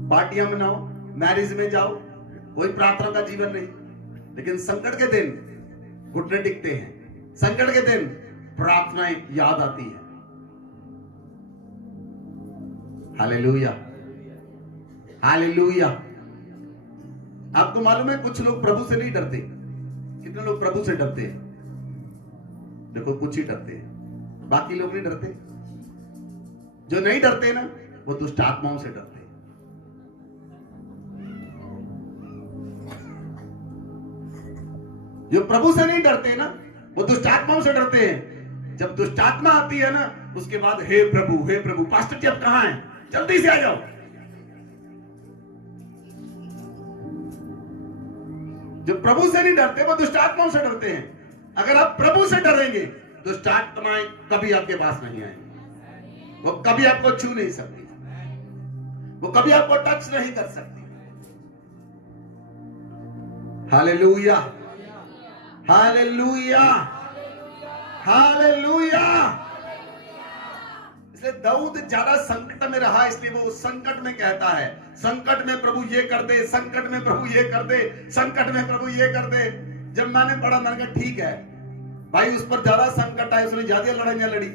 पार्टियां मनाओ, मैरिज में जाओ, कोई प्रार्थना का जीवन नहीं। लेकिन संकट के दिन घुटने टिकते हैं, संकट के दिन प्रार्थनाएं याद आती है। Hallelujah, hallelujah. आपको मालूम है कुछ लोग प्रभु से नहीं डरते। कितने लोग प्रभु से डरते हैं? देखो कुछ ही डरते हैं, बाकी लोग नहीं डरते। जो नहीं डरते ना, वो दुष्ट आत्माओं से डरते हैं। जो प्रभु से नहीं डरते ना, वो दुष्ट आत्माओं से डरते हैं। जब दुष्ट आत्मा आती है ना, उसके बाद हे प्रभु पास्टर जी आप कहां हैं, जल्दी से आ जाओ। जो प्रभु से नहीं डरते वो दुष्ट आत्माओं से डरते हैं। अगर आप प्रभु से डरेंगे, दुष्ट आत्माएं कभी आपके पास नहीं आएंगी, वो कभी आपको छू नहीं सकती, वो कभी आपको टच नहीं कर सकती। Hallelujah, hallelujah, hallelujah. इसलिए दाऊद ज्यादा संकट में रहा, इसलिए वो संकट में कहता है, संकट में प्रभु ये कर दे, संकट में प्रभु ये कर दे, संकट में प्रभु ये कर दे। जब मैंने पढ़ा, मैंने कहा ठीक है भाई, उस पर ज्यादा संकट आए, उसने ज्यादा लड़ाइयां लड़ी।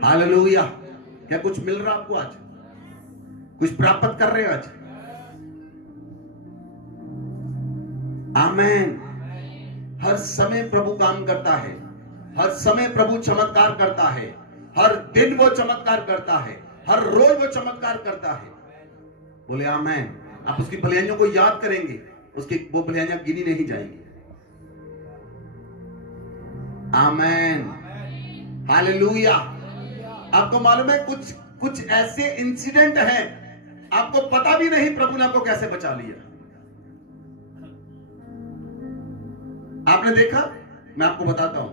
हालेलुया। क्या कुछ मिल रहा आपको आज? कुछ प्राप्त कर रहे हैं आज? आमेन। हर समय प्रभु काम करता है, हर समय प्रभु चमत्कार करता है, हर दिन वो चमत्कार करता है, हर रोज वो चमत्कार करता है। बोले आमेन। आप उसकी भलाइयों को याद करेंगे, उसकी वो भलाइयां गिनी नहीं जाएंगी। आमेन, हालेलुया। आपको मालूम है कुछ ऐसे इंसिडेंट हैं, आपको पता भी नहीं प्रभु ने आपको कैसे बचा लिया। आपने देखा? मैं आपको बताता हूं,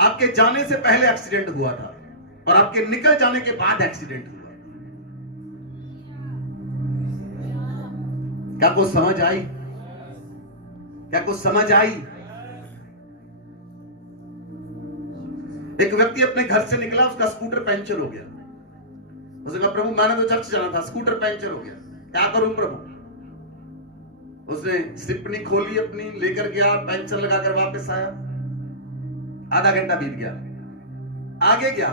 आपके जाने से पहले एक्सीडेंट हुआ था और आपके निकल जाने के बाद एक्सीडेंट हुआ। क्या कुछ समझ आई? क्या कुछ समझ आई? एक व्यक्ति अपने घर से निकला, उसका स्कूटर पंचर हो गया। उसने कहा प्रभु मैंने तो चर्च जाना था, स्कूटर पंचर हो गया, क्या करूं प्रभु? उसने स्टिपनी खोली अपनी, लेकर गया, पंचर लगाकर वापस आया। आधा घंटा बीत गया, आगे गया,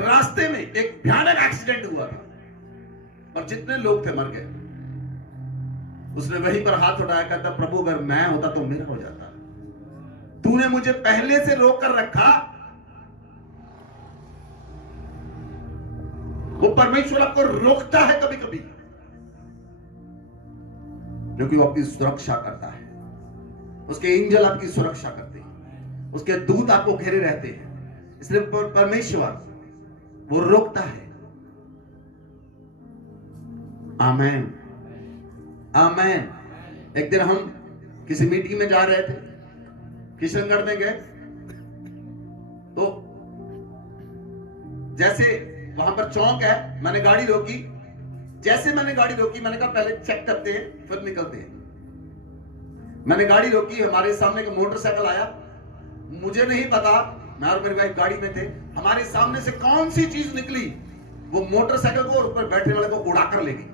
रास्ते में एक भयानक एक्सीडेंट हुआ था और जितने लोग थे मर गए। उसने वहीं पर हाथ उठाया, कहता प्रभु अगर मैं होता तो मेरा हो जाता, तूने मुझे पहले से रोक कर रखा। वो परमेश्वर आपको रोकता है कभी कभी, क्योंकि वो आपकी सुरक्षा करता है। उसके एंजल आपकी सुरक्षा करते हैं, उसके दूत आपको घेरे रहते हैं। इसलिए परमेश्वर वो रोकता है। आमेन, आमेन। एक दिन हम किसी मीटिंग में जा रहे थे, किशनगढ़ में गए, तो जैसे वहां पर चौक है, मैंने गाड़ी रोकी। जैसे मैंने गाड़ी रोकी, मैंने कहा पहले चेक करते हैं फिर निकलते हैं। मैंने गाड़ी रोकी, हमारे सामने एक मोटरसाइकिल आया। मुझे नहीं पता, मैं और मेरी वाइफ गाड़ी में थे, हमारे सामने से कौन सी चीज निकली, वो मोटरसाइकिल को और ऊपर बैठने वाले को उड़ाकर ले गई।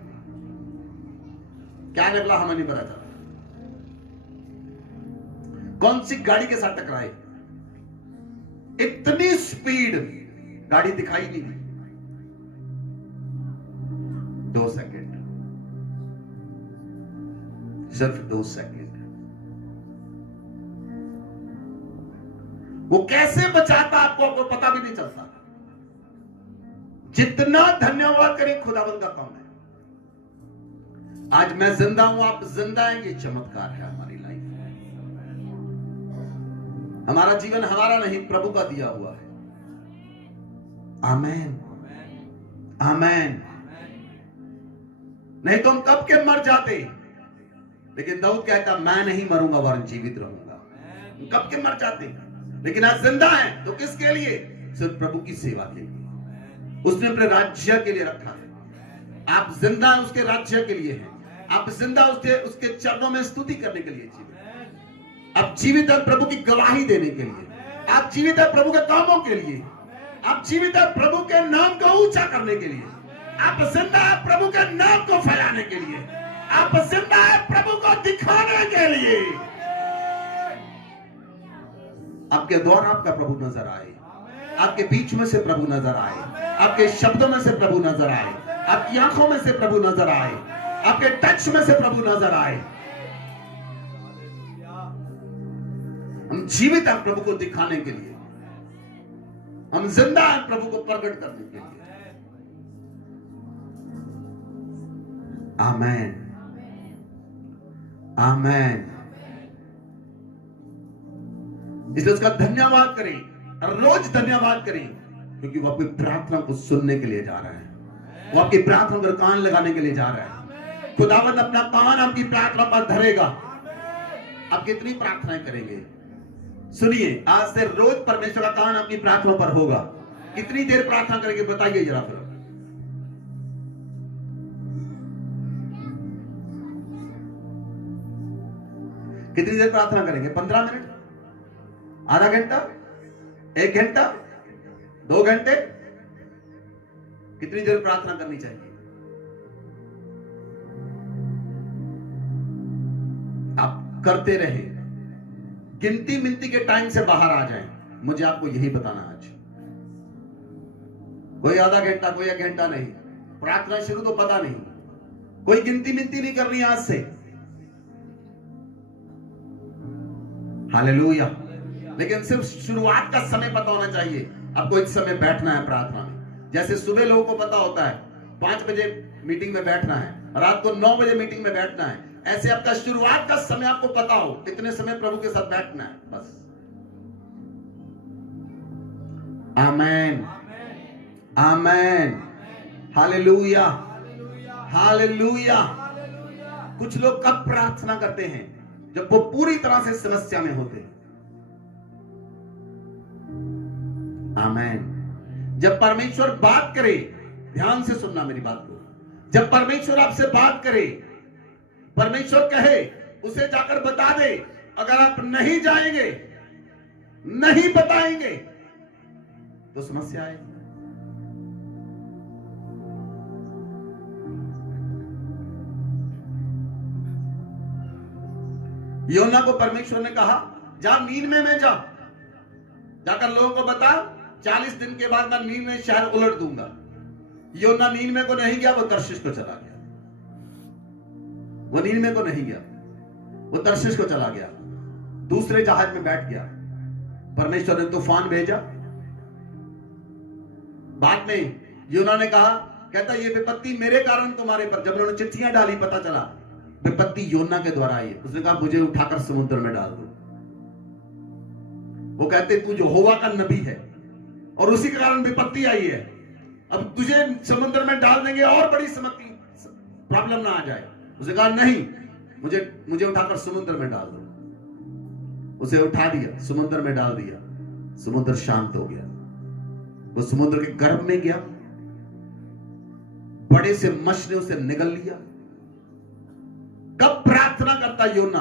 क्या निकला हमें नहीं पता चला। कौन सी गाड़ी के साथ टकराए, इतनी स्पीड, गाड़ी दिखाई नहीं दी। 2 सेकंड, सिर्फ 2 सेकंड। वो कैसे बचाता आपको पता भी नहीं चलता। जितना धन्यवाद करें खुदावंद का काम है। आज मैं जिंदा हूं, आप जिंदा हैं, ये चमत्कार है हमारी लाइफ में। हमारा जीवन हमारा नहीं, प्रभु का दिया हुआ है। आमेन, आमेन। नहीं तो हम कब के मर जाते, लेकिन दाऊद कहता मैं नहीं मरूंगा वरन जीवित रहूंगा। कब के मर जाते, लेकिन आज जिंदा है तो किसके लिए? सिर्फ प्रभु की सेवा के लिए। उसने अपने राज्य के लिए रखा है। आप जिंदा उसके राज्य के लिए हैं। आप जिंदा उसके चरणों में स्तुति करने के लिए जीवित। आप जीवित है प्रभु की गवाही देने के लिए। आप जीवित है प्रभु के कामों के लिए। आप जीवित है प्रभु के नाम को ऊंचा करने के लिए। आप जिंदा है प्रभु के नाम को फैलाने के लिए। आप जिंदा है प्रभु को दिखाने के लिए। आपके द्वार आपका प्रभु नजर आए, आपके बीच में से प्रभु नजर आए, आपके शब्दों में से प्रभु नजर आए, आपकी आंखों में से प्रभु नजर आए, आपके टच में से प्रभु नजर आए। हम जीवित हैं प्रभु को दिखाने के लिए। हम जिंदा हैं प्रभु को प्रकट करने के लिए। आमेन, आमेन। इसलिए उसका धन्यवाद करें, रोज धन्यवाद करें, क्योंकि वो आपकी प्रार्थना को सुनने के लिए जा रहा है। वो आपकी प्रार्थना पर कान लगाने के लिए जा रहा है। खुदावंद अपना कान आपकी प्रार्थना पर धरेगा। आप कितनी प्रार्थनाएं करेंगे? सुनिए, आज से रोज परमेश्वर का कान आपकी प्रार्थना पर होगा। कितनी देर प्रार्थना करेंगे बताइए जरा फिर। कितनी देर प्रार्थना करेंगे? 15 मिनट, आधा घंटा, 1 घंटा, 2 घंटे? कितनी देर प्रार्थना करनी चाहिए? आप करते रहे, गिनती मिनती के टाइम से बाहर आ जाएं। मुझे आपको यही बताना आज। कोई आधा घंटा, कोई 1 घंटा नहीं। प्रार्थना शुरू तो पता नहीं, कोई गिनती मिनती नहीं करनी आज से। हालेलुया। लेकिन सिर्फ शुरुआत का समय पता होना चाहिए। आपको इस समय बैठना है प्रार्थना में। जैसे सुबह लोगों को पता होता है 5 बजे मीटिंग में बैठना है, रात को 9 बजे मीटिंग में बैठना है, ऐसे आपका शुरुआत का समय आपको पता हो कितने समय प्रभु के साथ बैठना है, बस। आमेन, आमेन, हालेलुया, हालेलुया। कुछ लोग कब प्रार्थना करते हैं? जब वो पूरी तरह से समस्या में होते। आमेन। जब परमेश्वर बात करे, ध्यान से सुनना मेरी बात को। जब परमेश्वर आपसे बात करे, परमेश्वर कहे उसे जाकर बता दे। अगर आप नहीं जाएंगे, नहीं बताएंगे तो समस्या आएगी। योना को परमेश्वर ने कहा जा नीनवे में जा, जाकर लोगों को बता 40 दिन के बाद मैं नीनवे शहर उलट दूंगा। योना नीनवे को नहीं गया, वो तर्शीश को चला गया। वो नीनवे को नहीं गया, वो तर्शीश को चला गया। दूसरे जहाज में बैठ गया। परमेश्वर ने तूफान भेजा। बाद में योना ने कहा, कहता ये विपत्ति मेरे कारण तुम्हारे पर। जब उन्होंने चिट्ठियां डाली, पता चला विपत्ति योना के द्वारा आई है। उसने कहा मुझे उठाकर समुद्र में डाल दो। वो कहते तू यहोवा का नबी है और उसी के कारण विपत्ति आई है। अब तुझे समुद्र में डाल देंगे और बड़ी प्रॉब्लम ना आ जाए। उसने कहा नहीं, मुझे उठाकर समुद्र में डाल दो। उसे उठा दिया, समुद्र में डाल दिया। समुद्र शांत हो गया। वो समुद्र के गर्भ में गया। बड़े से मछ ने उसे निगल लिया। कब प्रार्थना करता योना?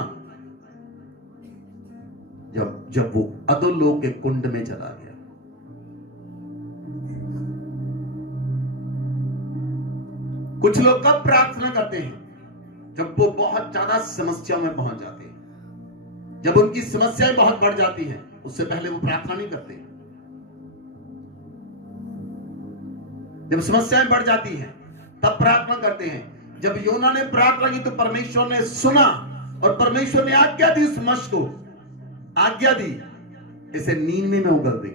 जब वो अधोलोक के कुंड में चला गया। कुछ लोग कब प्रार्थना करते हैं? जब वो बहुत ज्यादा समस्या में पहुंच जाते हैं। जब उनकी समस्याएं बहुत बढ़ जाती हैं, उससे पहले वो प्रार्थना नहीं करते। जब समस्याएं बढ़ जाती हैं तब प्रार्थना करते हैं। जब योना ने प्रार्थना की तो परमेश्वर ने सुना और परमेश्वर ने आज्ञा दी, उस मछ को आज्ञा दी इसे नीनवे में उगल दे।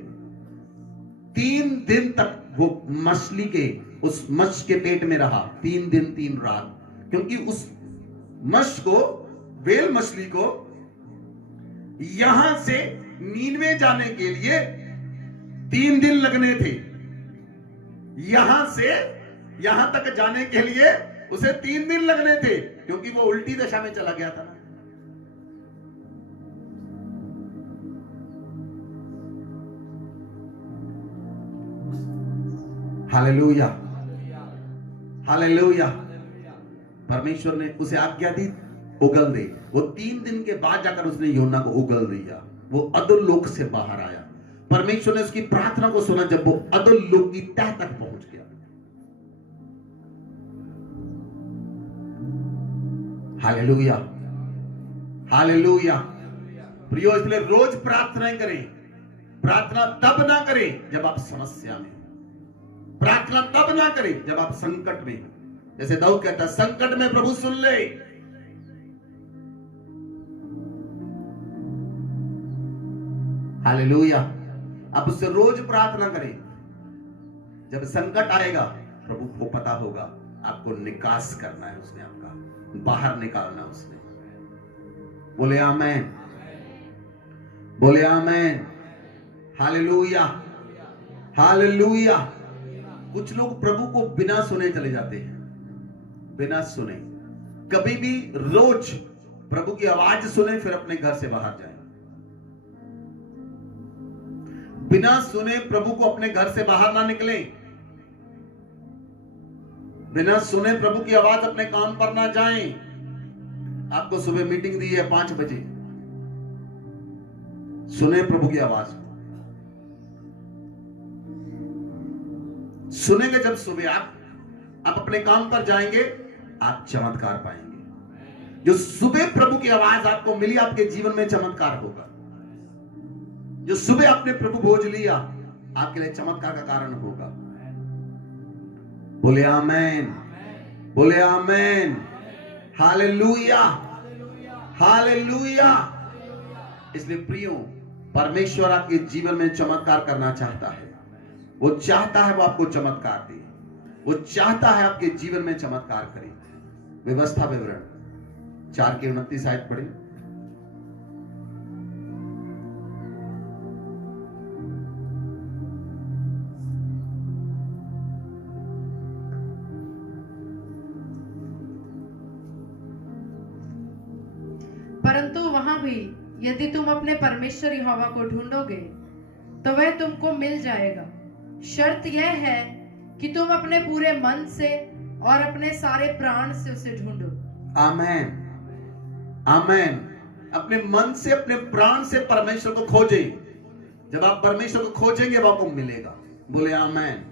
3 दिन तक वो मछली के उस मत्स्य के पेट में रहा, 3 दिन 3 रात, क्योंकि उस मत्स्य को, वेल मछली को यहां से नीनवे जाने के लिए 3 दिन लगने थे। यहां से यहां तक जाने के लिए उसे 3 दिन लगने थे, क्योंकि वो उल्टी दिशा में चला गया था ना। Hallelujah, hallelujah. परमेश्वर ने उसे आज्ञा दी उगल दे। वो 3 दिन के बाद जाकर उसने योना को उगल दिया। वो अधोलोक से बाहर आया। परमेश्वर ने उसकी प्रार्थना को सुना जब वो अधोलोक की तह तक पहुंच गया। Hallelujah, hallelujah. प्रियो, इसलिए रोज प्रार्थनाएं करें। प्रार्थना तब ना करें जब आप समस्या में, प्रार्थना तब ना करें जब आप संकट में। जैसे दाऊद कहता है, संकट में प्रभु सुन ले। हालेलुया। आप उससे रोज प्रार्थना करें। जब संकट आएगा, प्रभु को पता होगा आपको निकास करना है, उसने आपका बाहर निकालना उसने। बोले आमेन, बोले आमेन। Hallelujah, hallelujah. कुछ लोग प्रभु को बिना सुने चले जाते हैं, बिना सुने। कभी भी रोज प्रभु की आवाज सुने, फिर अपने घर से बाहर जाएं। बिना सुने प्रभु को अपने घर से बाहर ना निकले। बिना सुने प्रभु की आवाज अपने काम पर ना जाएं। आपको सुबह मीटिंग दी है 5 बजे, सुने प्रभु की आवाज। सुनेंगे जब सुबह आप अपने काम पर जाएंगे, आप चमत्कार पाएंगे। जो सुबह प्रभु की आवाज आपको मिली, आपके जीवन में चमत्कार होगा। जो सुबह आपने प्रभु भोज लिया, आपके लिए चमत्कार का कारण होगा। बोले आमेन, बोले आमेन। Hallelujah, hallelujah. इसलिए प्रियो, परमेश्वर आपके जीवन में चमत्कार करना चाहता है। वो चाहता है वो आपको चमत्कार दे। वो चाहता है आपके जीवन में चमत्कार करे। व्यवस्था विवरण 4 के 29 आयत पढ़े। परंतु वहां भी यदि तुम अपने परमेश्वर यहोवा को ढूंढोगे तो वह तुमको मिल जाएगा। शर्त यह है कि तुम अपने पूरे मन से और अपने सारे प्राण से उसे ढूंढो। आमेन, आमेन। अपने मन से, अपने प्राण से परमेश्वर को खोजें। जब आप परमेश्वर को खोजेंगे, वो आपको मिलेगा। बोले आमेन।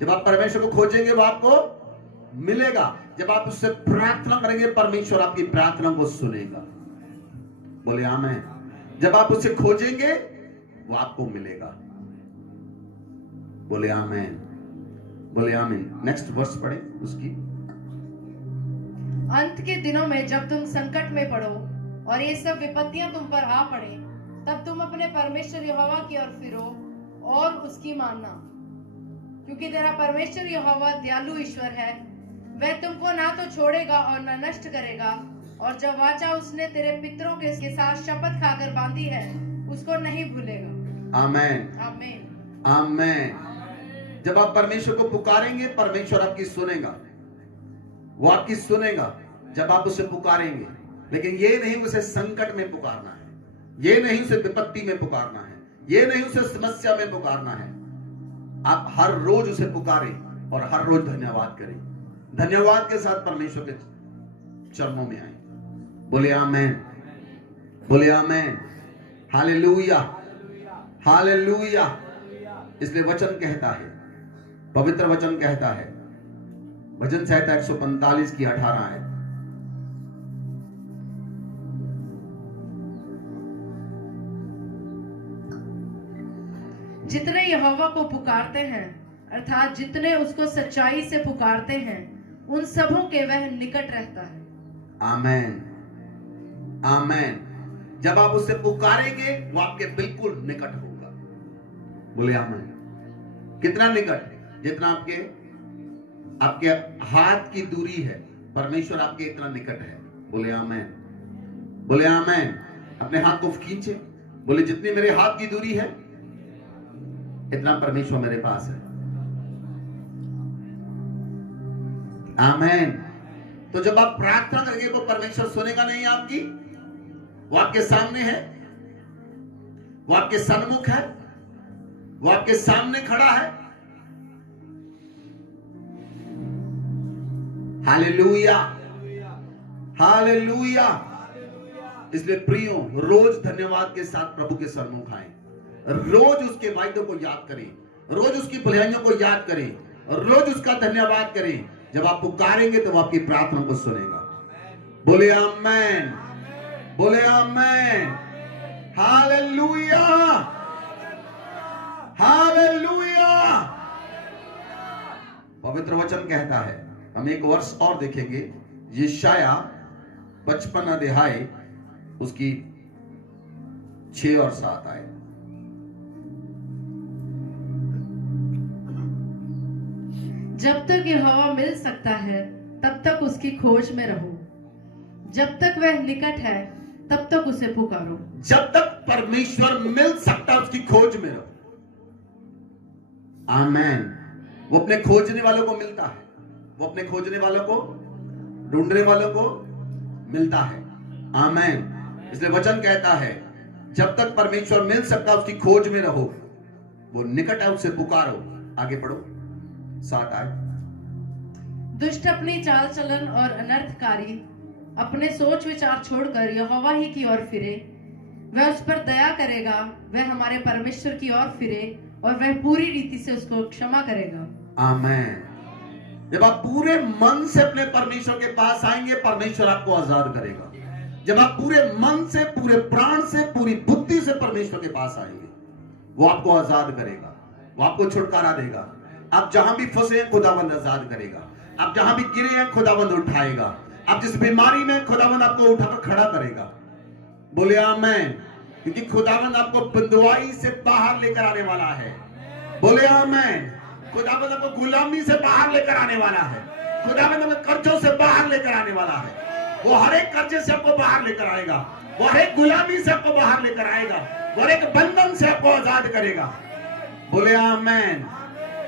जब आप परमेश्वर को खोजेंगे, वो आपको मिलेगा। जब आप उससे प्रार्थना करेंगे, परमेश्वर आपकी प्रार्थना को सुनेगा। बोले आमेन। जब आप उसे खोजेंगे, वो आपको मिलेगा। बोले आमेन, बोले आमीन। नेक्स्ट वर्स पढ़े उसकी। अंत के दिनों में जब तुम संकट में पड़ो और ये सब विपत्तियां तुम पर आ पड़े, तब तुम अपने परमेश्वर यहोवा की ओर फिरो और उसकी मानना, क्योंकि तेरा परमेश्वर यहोवा दयालु ईश्वर है। वह तुमको ना तो छोड़ेगा और ना नष्ट करेगा, और जब वाचा उसने तेरे पितरों के साथ शपथ खाकर बांधी है, उसको नहीं भूलेगा। आमेन, आमेन, आमेन। जब आप परमेश्वर को पुकारेंगे, परमेश्वर आपकी सुनेगा। वो आपकी सुनेगा जब आप उसे पुकारेंगे। लेकिन ये नहीं उसे संकट में पुकारना है, ये नहीं उसे विपत्ति में पुकारना है, ये नहीं उसे समस्या में पुकारना है। आप हर रोज उसे पुकारें और हर रोज धन्यवाद करें। धन्यवाद के साथ परमेश्वर के चरणों में आए। बोले आमेन, बोले आमेन। Hallelujah, hallelujah. इसलिए वचन कहता है, पवित्र वचन कहता है, भजन संहिता 145 की 18 है, जितने यहोवा को पुकारते हैं, अर्थात जितने उसको सच्चाई से पुकारते हैं, उन सबों के वह निकट रहता है। आमेन, आमेन। जब आप उससे पुकारेंगे वो आपके बिल्कुल निकट होगा। बोले आमीन। कितना निकट? जितना आपके हाथ की दूरी है, परमेश्वर आपके इतना निकट है। बोले आमीन। बोले आमीन। अपने हाथ को खींचे, बोले जितनी मेरे हाथ की दूरी है इतना परमेश्वर मेरे पास है। आमीन। तो जब आप प्रार्थना करेंगे तो परमेश्वर सुनेगा नहीं आपकी, वो आपके सामने है, वो आपके सन्मुख है, वो आपके सामने खड़ा है। Hallelujah, hallelujah. इसलिए प्रियो, रोज धन्यवाद के साथ प्रभु के सन्मुख आए, रोज उसके वायदों को याद करें, रोज उसकी भलाइयों को याद करें, रोज उसका धन्यवाद करें। जब आप पुकारेंगे तो वो आपकी प्रार्थना को सुनेगा। बोले आमेन, बोले आमेन। Hallelujah, hallelujah. पवित्र वचन कहता है, हम एक वर्ष और देखेंगे, यशाया 55 अध्याय उसकी 6 और 7 आए। जब तक यहोवा मिल सकता है तब तक उसकी खोज में रहो, जब तक वह निकट है तब तक उसे पुकारो। जब तक परमेश्वर मिल सकता है उसकी खोज में रहो। आमेन। वो अपने खोजने वालों को मिलता है, वो अपने खोजने वालों को, ढूंढने वालों को मिलता है। आमेन। इसलिए वचन कहता है जब तक परमेश्वर मिल सकता है उसकी खोज में रहो, वो निकट है उससे पुकारो। आगे पढ़ो, 7 आए। दुष्ट अपनी चाल चलन और अनर्थकारी अपने सोच विचार छोड़कर यहोवा ही की ओर फिरे, वह उस पर दया करेगा, वह हमारे परमेश्वर की ओर फिरे और वह पूरी रीति से उसको क्षमा करेगा। आमेन। जब आप पूरे मन से अपने परमेश्वर के पास आएंगे, परमेश्वर आपको आजाद करेगा। जब आप पूरे मन से, पूरे प्राण से, पूरी बुद्धि से परमेश्वर के पास आएंगे, वो आपको आजाद करेगा, वो आपको छुटकारा देगा। आप जहां भी फंसे हैं खुदावंद आजाद करेगा। आप जहां भी गिरे हैं खुदावंद उठाएगा। आप जिस बीमारी में खुदावंद आपको उठाकर खड़ा करेगा। बोले आमेन। क्योंकि खुदावंद आपको बंधुआई से बाहर लेकर आने वाला है। बोले आमेन। खुदावंद आपको गुलामी से बाहर लेकर आने वाला है। खुदावंद आपको कर्जों से बाहर लेकर आने वाला है। वो हर एक कर्जे से आपको बाहर लेकर आएगा, वो हर एक गुलामी से आपको बाहर लेकर आएगा, वो हर एक बंधन से आपको आजाद करेगा। बोले आमेन,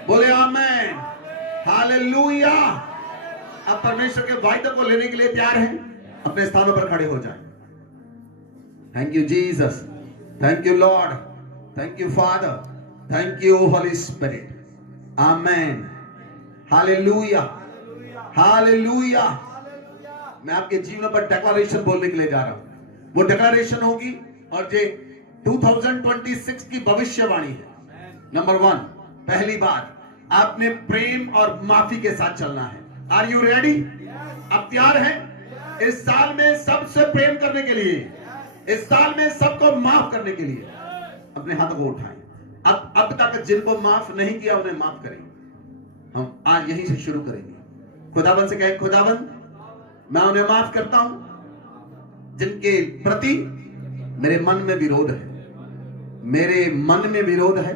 बोले आमेन। हालेलुया। आप परमेश्वर के वायदे को लेने के लिए तैयार हैं? अपने स्थानों पर खड़े हो जाएं। Thank you Jesus, thank you Lord, thank you father, thank you Holi spirit. Amen. Hallelujah, hallelujah. मैं आपके जीवन पर डिक्लेरेशन बोलने के लिए जा रहा हूं। वो डिक्लेरेशन होगी और ये 2026 की भविष्यवाणी है। नंबर 1, पहली बात, आपने प्रेम और माफी के साथ चलना है। Are you ready? आप तैयार हैं इस साल में सबसे प्रेम करने के लिए, इस साल में सबको माफ करने के लिए? अपने हाथों को उठाएं। अब तक जिनको माफ नहीं किया उन्हें माफ करें। हम आज यहीं से शुरू करेंगे। खुदावंद से कहें, खुदावंद मैं उन्हें माफ करता हूं जिनके प्रति मेरे मन में विरोध है, मेरे मन में विरोध है,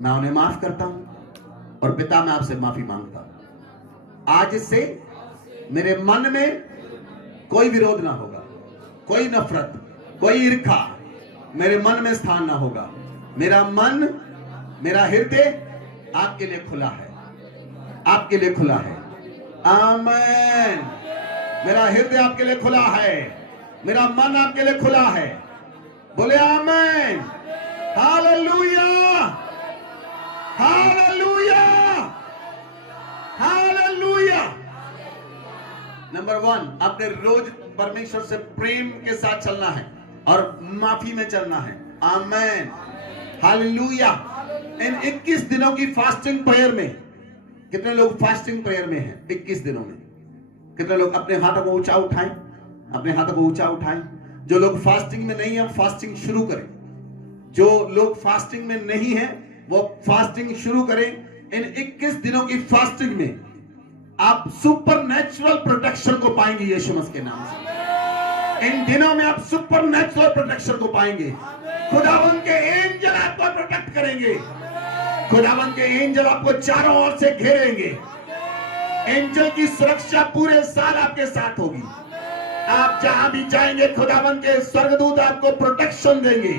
मैं उन्हें माफ करता हूं। और पिता मैं आपसे माफी मांगता हूं, आज से मेरे मन में कोई विरोध ना होगा, कोई नफरत, कोई ईर्खा मेरे मन में स्थान ना होगा। मेरा मन, मेरा हृदय आपके लिए खुला है, आपके लिए खुला है। आमीन। मेरा हृदय आपके लिए खुला है, मेरा मन आपके लिए खुला है। बोले आमीन। Hallelujah, hallelujah, hallelujah. नंबर 1, आपने रोज परमेश्वर से प्रेम के साथ चलना है और माफी में चलना है। आमीन। हालेलुया। इन 21 दिनों की फास्टिंग प्रेयर में कितने लोग फास्टिंग प्रेयर में हैं? 21 दिनों में कितने लोग? अपने हाथों को ऊंचा उठाएं, अपने हाथों को ऊंचा उठाएं। जो लोग फास्टिंग में नहीं है फास्टिंग शुरू करें। जो लोग फास्टिंग में नहीं है वो फास्टिंग शुरू करें। इन 21 दिनों की फास्टिंग में आप सुपर नेचुरल प्रोटेक्शन को पाएंगे यीशु मसीह के नाम से। इन दिनों में आप सुपर नेचुरल प्रोटेक्शन को पाएंगे। खुदावन के एंजल आपको प्रोटेक्ट करेंगे। खुदावन के एंजल आपको चारों ओर से घेरेंगे। एंजल की सुरक्षा पूरे साल आपके साथ होगी। आप जहां भी जाएंगे खुदावन के स्वर्गदूत आपको प्रोटेक्शन देंगे।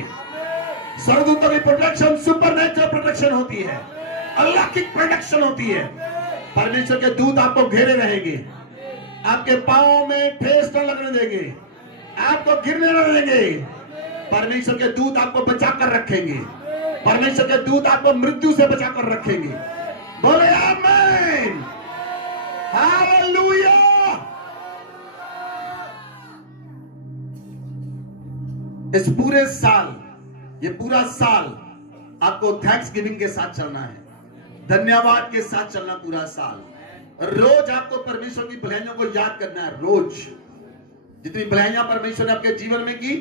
स्वर्गदूतों की प्रोटेक्शन सुपर नेचुरल प्रोटेक्शन होती है, अलौकिक प्रोटेक्शन होती है। परमेश्वर के दूत आपको घेरे रहेंगे, आपके पांवों में ठेस न लगने देंगे, आपको गिरने न देंगे। परमेश्वर के दूत आपको बचाकर रखेंगे। परमेश्वर के दूत आपको मृत्यु से बचाकर रखेंगे। बोले आमीन, हालेलुया। इस पूरे साल, ये पूरा साल आपको थैंक्स गिविंग के साथ चलना है, धन्यवाद के साथ चलना। पूरा साल रोज आपको परमेश्वर की भलाइयों को याद करना है। रोज जितनी भलाइयां परमेश्वर ने आपके जीवन में की,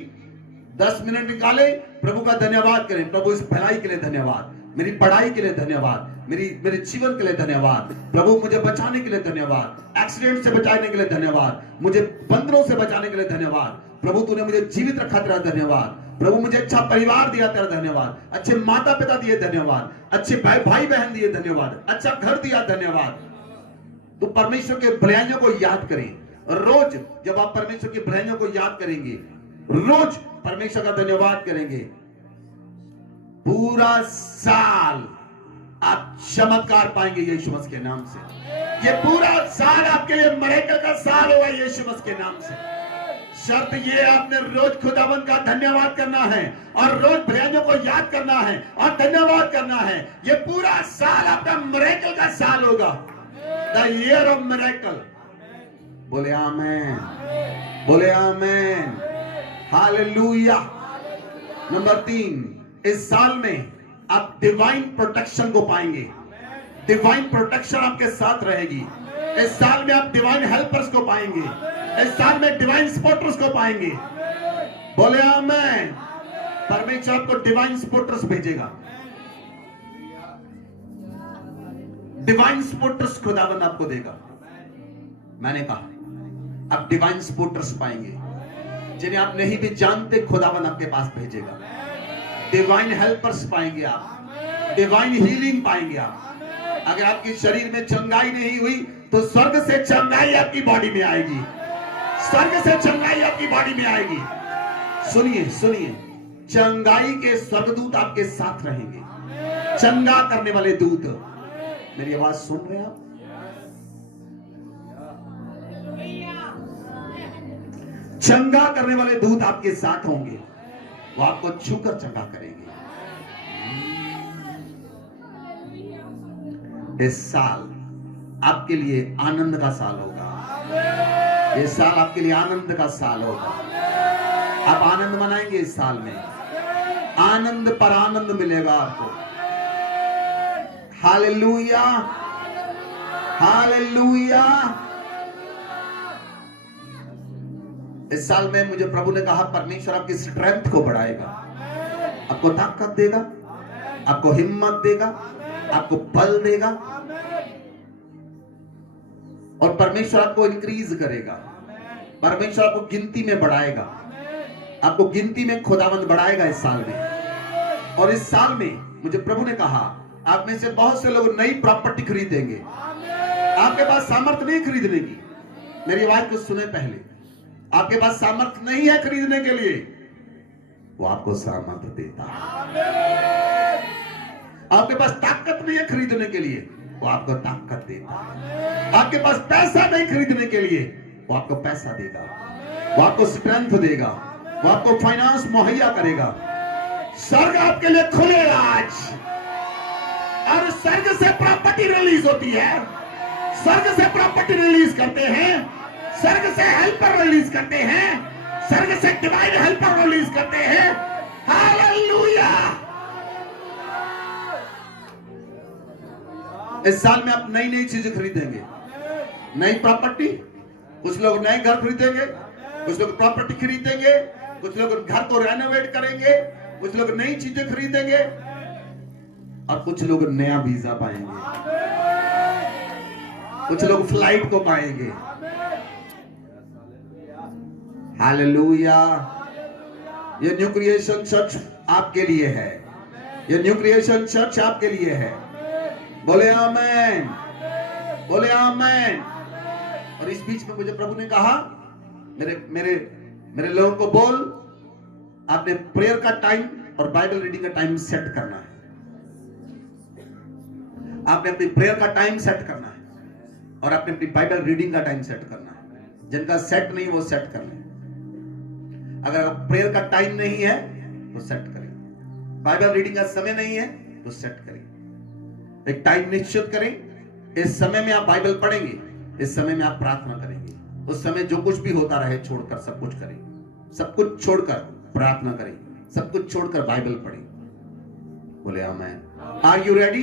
10 मिनट निकाले, प्रभु का धन्यवाद करें। प्रभु इस भलाई के लिए धन्यवाद, मेरी पढ़ाई के लिए धन्यवाद, मेरे जीवन के लिए धन्यवाद। प्रभु मुझे बचाने के लिए धन्यवाद, एक्सीडेंट से बचाने के लिए धन्यवाद, मुझे बंदरों से बचाने के लिए धन्यवाद। प्रभु तूने मुझे जीवित रखा, तेरा धन्यवाद। प्रभु मुझे अच्छा परिवार दिया, तेरा धन्यवाद। अच्छे माता पिता दिए, धन्यवाद। अच्छे भाई बहन दिए, धन्यवाद। अच्छा घर दिया, धन्यवाद। तो परमेश्वर के भलाइयों को याद करें। रोज जब आप परमेश्वर की भलाइयों को याद करेंगे, रोज परमेश्वर का धन्यवाद करेंगे, पूरा साल आप चमत्कार पाएंगे यीशु मसीह के नाम से। ये पूरा साल आपके लिए मिरेकल का साल होगा यीशु मसीह के नाम से। शर्त ये, आपने रोज खुदावन का धन्यवाद करना है और रोज भलाइयों को याद करना है और धन्यवाद करना है। ये पूरा साल आपका मिरेकल का साल होगा, द ईयर ऑफ मिरेकल। बोले आमेन, बोले आमेन, हालेलुया। नंबर 3, इस साल में आप डिवाइन प्रोटेक्शन को पाएंगे। डिवाइन प्रोटेक्शन आपके साथ रहेगी। इस साल में आप डिवाइन हेल्पर्स को पाएंगे। इस साल में डिवाइन सपोर्टर्स को पाएंगे। बोले आमेन। परमेश्वर आपको डिवाइन सपोर्टर्स भेजेगा। डिवाइन सपोर्टर्स खुदावन आपको देगा। मैंने कहा आप डिवाइन सपोर्टर्स पाएंगे, जिन्हें आप नहीं भी जानते, खुदावन आपके पास भेजेगा। डिवाइन हेल्पर्स पाएंगे आप, डिवाइन हीलिंग पाएंगे आप। अगर आपकी शरीर में चंगाई नहीं हुई तो स्वर्ग से चंगाई आपकी बॉडी में आएगी। स्वर्ग से चंगाई आपकी बॉडी में आएगी। सुनिए सुनिए, चंगाई के स्वर्गदूत आपके साथ रहेंगे। चंगा करने वाले दूत। मेरी आवाज सुन रहे हैं आप? चंगा करने वाले दूत आपके साथ होंगे। वो आपको छूकर चंगा करेंगे। इस साल आपके लिए आनंद का साल होगा। इस साल आपके लिए आनंद का साल होगा। आप आनंद मनाएंगे। इस साल में आनंद पर आनंद मिलेगा आपको। Hallelujah, hallelujah. इस साल में मुझे प्रभु ने कहा, परमेश्वर आपकी स्ट्रेंथ को बढ़ाएगा, आपको ताकत देगा, आपको हिम्मत देगा, आपको बल देगा और परमेश्वर आपको इंक्रीज करेगा। परमेश्वर आपको गिनती में बढ़ाएगा। आपको गिनती में खुदावंद बढ़ाएगा इस साल में। और इस साल में मुझे प्रभु ने कहा, आप में से बहुत से लोग नई प्रॉपर्टी खरीदेंगे। आपके पास सामर्थ्य नहीं खरीदने की। मेरी आवाज को सुने पहले। आपके पास सामर्थ्य नहीं है खरीदने के लिए, वो आपको सामर्थ्य देता है। आपके पास ताकत नहीं है खरीदने के लिए, वो आपको ताकत देता है। आपके पास पैसा नहीं खरीदने के लिए, वो आपको पैसा देगा। वो आपको स्ट्रेंथ देगा। वो आपको फाइनेंस मुहैया करेगा। स्वर्ग आपके लिए खुलेगा आज। और स्वर्ग से प्रॉपर्टी रिलीज होती है। स्वर्ग से प्रॉपर्टी रिलीज करते हैं। स्वर्ग से हेल्पर रिलीज करते हैं। स्वर्ग से डिवाइन हेल्पर रिलीज करते हैं। हालेलुया। इस साल में आप नई नई चीजें खरीदेंगे। नई प्रॉपर्टी। कुछ लोग नए घर खरीदेंगे, कुछ लोग प्रॉपर्टी खरीदेंगे, कुछ लोग घर को रेनोवेट करेंगे, कुछ लोग नई चीजें खरीदेंगे और कुछ लोग नया वीजा पाएंगे। कुछ लोग फ्लाइट को पाएंगे। हालेलुया। ये न्यू क्रिएशन चर्च आपके लिए है, ये न्यू क्रिएशन चर्च आपके लिए है। बोले आमेन, बोले आमेन। और इस बीच में मुझे प्रभु ने कहा, मेरे मेरे मेरे लोगों को बोल, आपने प्रेयर का टाइम और बाइबल रीडिंग का टाइम सेट करना है। आपने अपनी प्रेयर का टाइम सेट करना है और आपने अपनी बाइबल रीडिंग का टाइम सेट करना है। जिनका सेट नहीं वो सेट कर लें। अगर प्रेयर का टाइम नहीं है तो सेट करें, बाइबल रीडिंग का समय नहीं है तो सेट करें। एक टाइम निश्चित करें, इस समय में आप बाइबल पढ़ेंगे, इस समय में आप प्रार्थना करेंगे। उस समय जो कुछ भी होता रहे छोड़कर सब कुछ करें, सब कुछ छोड़कर प्रार्थना करें, सब कुछ छोड़कर बाइबल पढ़ें। बोले आमेन। Are you ready?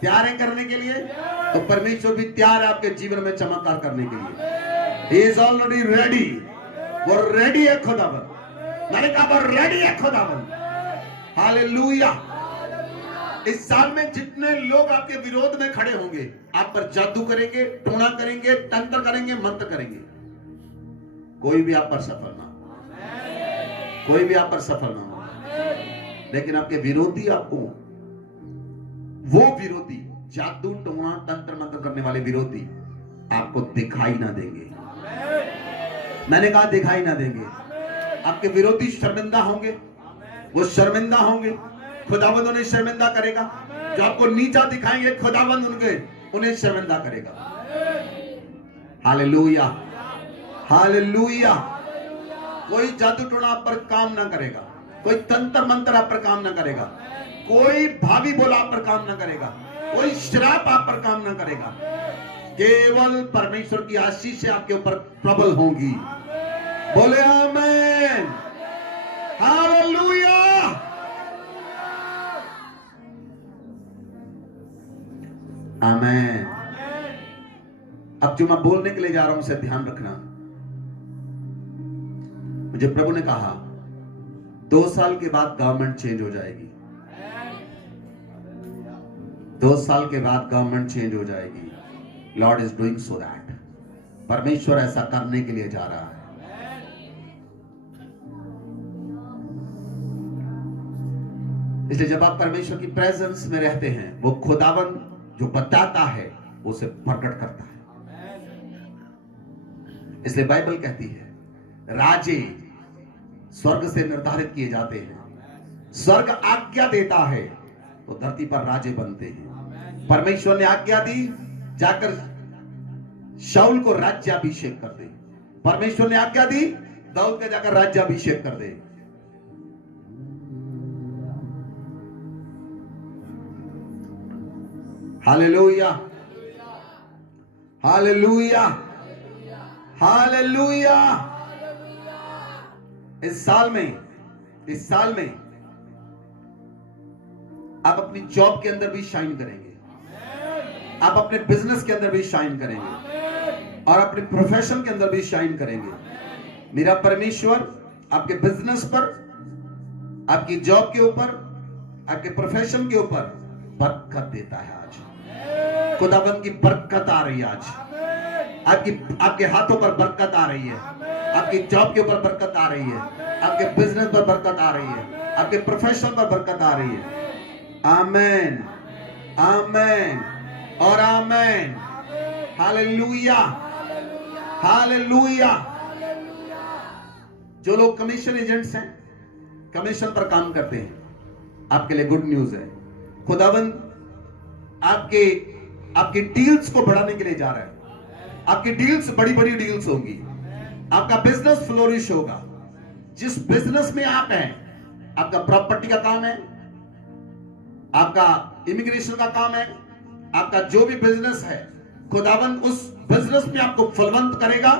तैयार है करने के लिए? तो परमेश्वर भी तैयार है आपके जीवन में चमत्कार करने के लिए। He is already ready। वो रेडी है खुदावन। मैंने कहा वो रेडी है खुदावन। हालेलुया। इस साल में जितने लोग आपके विरोध में खड़े होंगे, आप पर जादू करेंगे, टोना करेंगे, तंत्र करेंगे, मंत्र करेंगे, कोई भी आप पर सफल ना हो, कोई भी आप पर सफल ना हो। लेकिन आपके विरोधी, आपको वो विरोधी, जादू टोना तंत्र मंत्र करने वाले विरोधी आपको दिखाई ना देंगे। मैंने कहा दिखाई ना देंगे। आपके विरोधी शर्मिंदा होंगे, वो शर्मिंदा होंगे, खुदावंद उन्हें शर्मिंदा करेगा। जो आपको नीचा दिखाएंगे, खुदावंद उन्हें शर्मिंदा करेगा। Hallelujah, hallelujah. कोई जादू टोना आप पर काम ना करेगा, कोई तंत्र मंत्र आप पर काम ना करेगा, कोई भाभी बोला आप पर काम ना करेगा, कोई श्राप आप पर काम ना करेगा। केवल परमेश्वर की आशीष आपके ऊपर प्रबल होंगी। बोले आमेन, हालेलुया। आमेन। अब जो मैं बोलने के लिए जा रहा हूं उसे ध्यान रखना। मुझे प्रभु ने कहा 2 साल के बाद गवर्नमेंट चेंज हो जाएगी। 2 साल के बाद गवर्नमेंट चेंज हो जाएगी। Lord is doing so that. परमेश्वर ऐसा करने के लिए जा रहा है। इसलिए जब आप परमेश्वर की प्रेजेंस में रहते हैं, वो खुदावन जो बताता है वो उसे प्रकट करता है। इसलिए बाइबल कहती है राजे स्वर्ग से निर्धारित किए जाते हैं। स्वर्ग आज्ञा देता है तो धरती पर राजे बनते हैं। परमेश्वर ने आज्ञा दी, जाकर शाऊल को राज्याभिषेक कर दे। परमेश्वर ने आज्ञा दी, दाऊद का जाकर राज्याभिषेक कर दे। Hallelujah, hallelujah, hallelujah. इस साल में आप अपनी जॉब के अंदर भी शाइन करेंगे, आप अपने बिजनेस के अंदर भी शाइन करेंगे और अपने प्रोफेशन के अंदर भी शाइन करेंगे। मेरा परमेश्वर आपके बिजनेस पर, आपकी जॉब के ऊपर, आपके प्रोफेशन के ऊपर बरकत देता है। आज खुदाबंद की बरकत आ रही है। आज आपके हाथों पर बरकत आ रही है, आपकी जॉब के ऊपर बरकत आ रही है, आपके बिजनेस पर बरकत आ रही है, आपके प्रोफेशन पर बरकत आ रही है। आमेन, आमेन और आमेन। Hallelujah, hallelujah. जो लोग कमीशन एजेंट्स हैं, कमीशन पर काम करते हैं, आपके लिए गुड न्यूज है। खुदावंद आपके डील्स को बढ़ाने के लिए जा रहा है। आपकी डील्स बड़ी बड़ी डील्स होंगी। आपका बिजनेस फ्लोरिश होगा। जिस बिजनेस में आप हैं, आपका प्रॉपर्टी का काम है, आपका इमिग्रेशन का काम है, आपका जो भी बिजनेस है, खुदावंद उस बिजनेस में आपको फलवंत करेगा,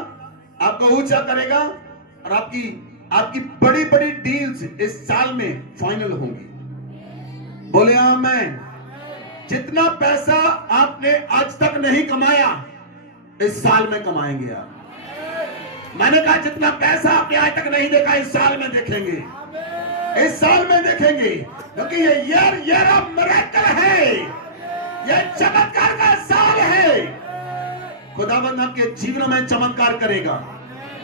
आपको ऊंचा करेगा और आपकी बड़ी बड़ी डील्स इस साल में फाइनल होंगी। बोले आमेन। जितना पैसा आपने आज तक नहीं कमाया, इस साल में कमाएंगे आप। मैंने कहा जितना पैसा आपने आज तक नहीं देखा, इस साल में देखेंगे, इस साल में देखेंगे। क्योंकि ये ईयर ऑफ मिरेकल है, ये चमत्कार का साल है। खुदावंद आपके जीवन में चमत्कार करेगा।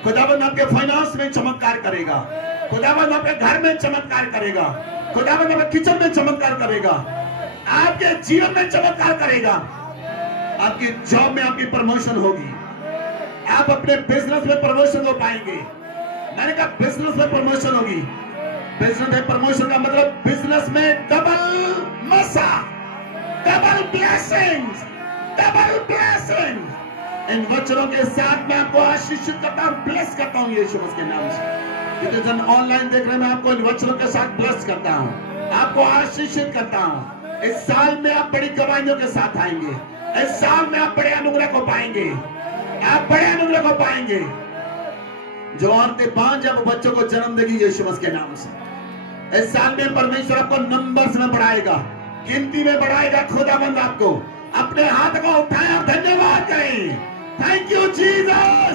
खुदाबंद आपके फाइनेंस में चमत्कार करेगा, खुदाबंद आपके घर में चमत्कार करेगा, खुदाबंद आपके किचन में चमत्कार करेगा, आपके जीवन में चमत्कार करेगा। आपकी जॉब में आपकी प्रमोशन होगी, आप अपने बिजनेस में प्रमोशन हो पाएंगे। मैंने कहा बिजनेस में प्रमोशन होगी। बिजनेस में प्रमोशन का मतलब बिजनेस में डबल मसा, डबल ब्लेसिंग्स, डबल ब्लेसिंग्स। इन वचनों के साथ मैं आपको आशीषित करता हूं, ब्लेस करता हूं यीशु मसीह के नाम से। जितने जन ऑनलाइन देख रहे हैं, मैं आपको इन वचनों के साथ ब्लेस करता हूं, आपको आशीषित करता हूं। इस साल में आप बड़ी गवाहियों के साथ आएंगे, इस साल में आप बड़े अनुग्रह को पाएंगे, आप बड़े अनुग्रह को पाएंगे। जो औरतें 5 जब बच्चों को जन्म देगी यीशु मसीह के नाम से, इस साल में परमेश्वर आपको नंबर्स में बढ़ाएगा, गिनती में बढ़ाएगा। खुदाबंद आपको अपने हाथ को उठाएं और धन्यवाद करें। Thank you Jesus.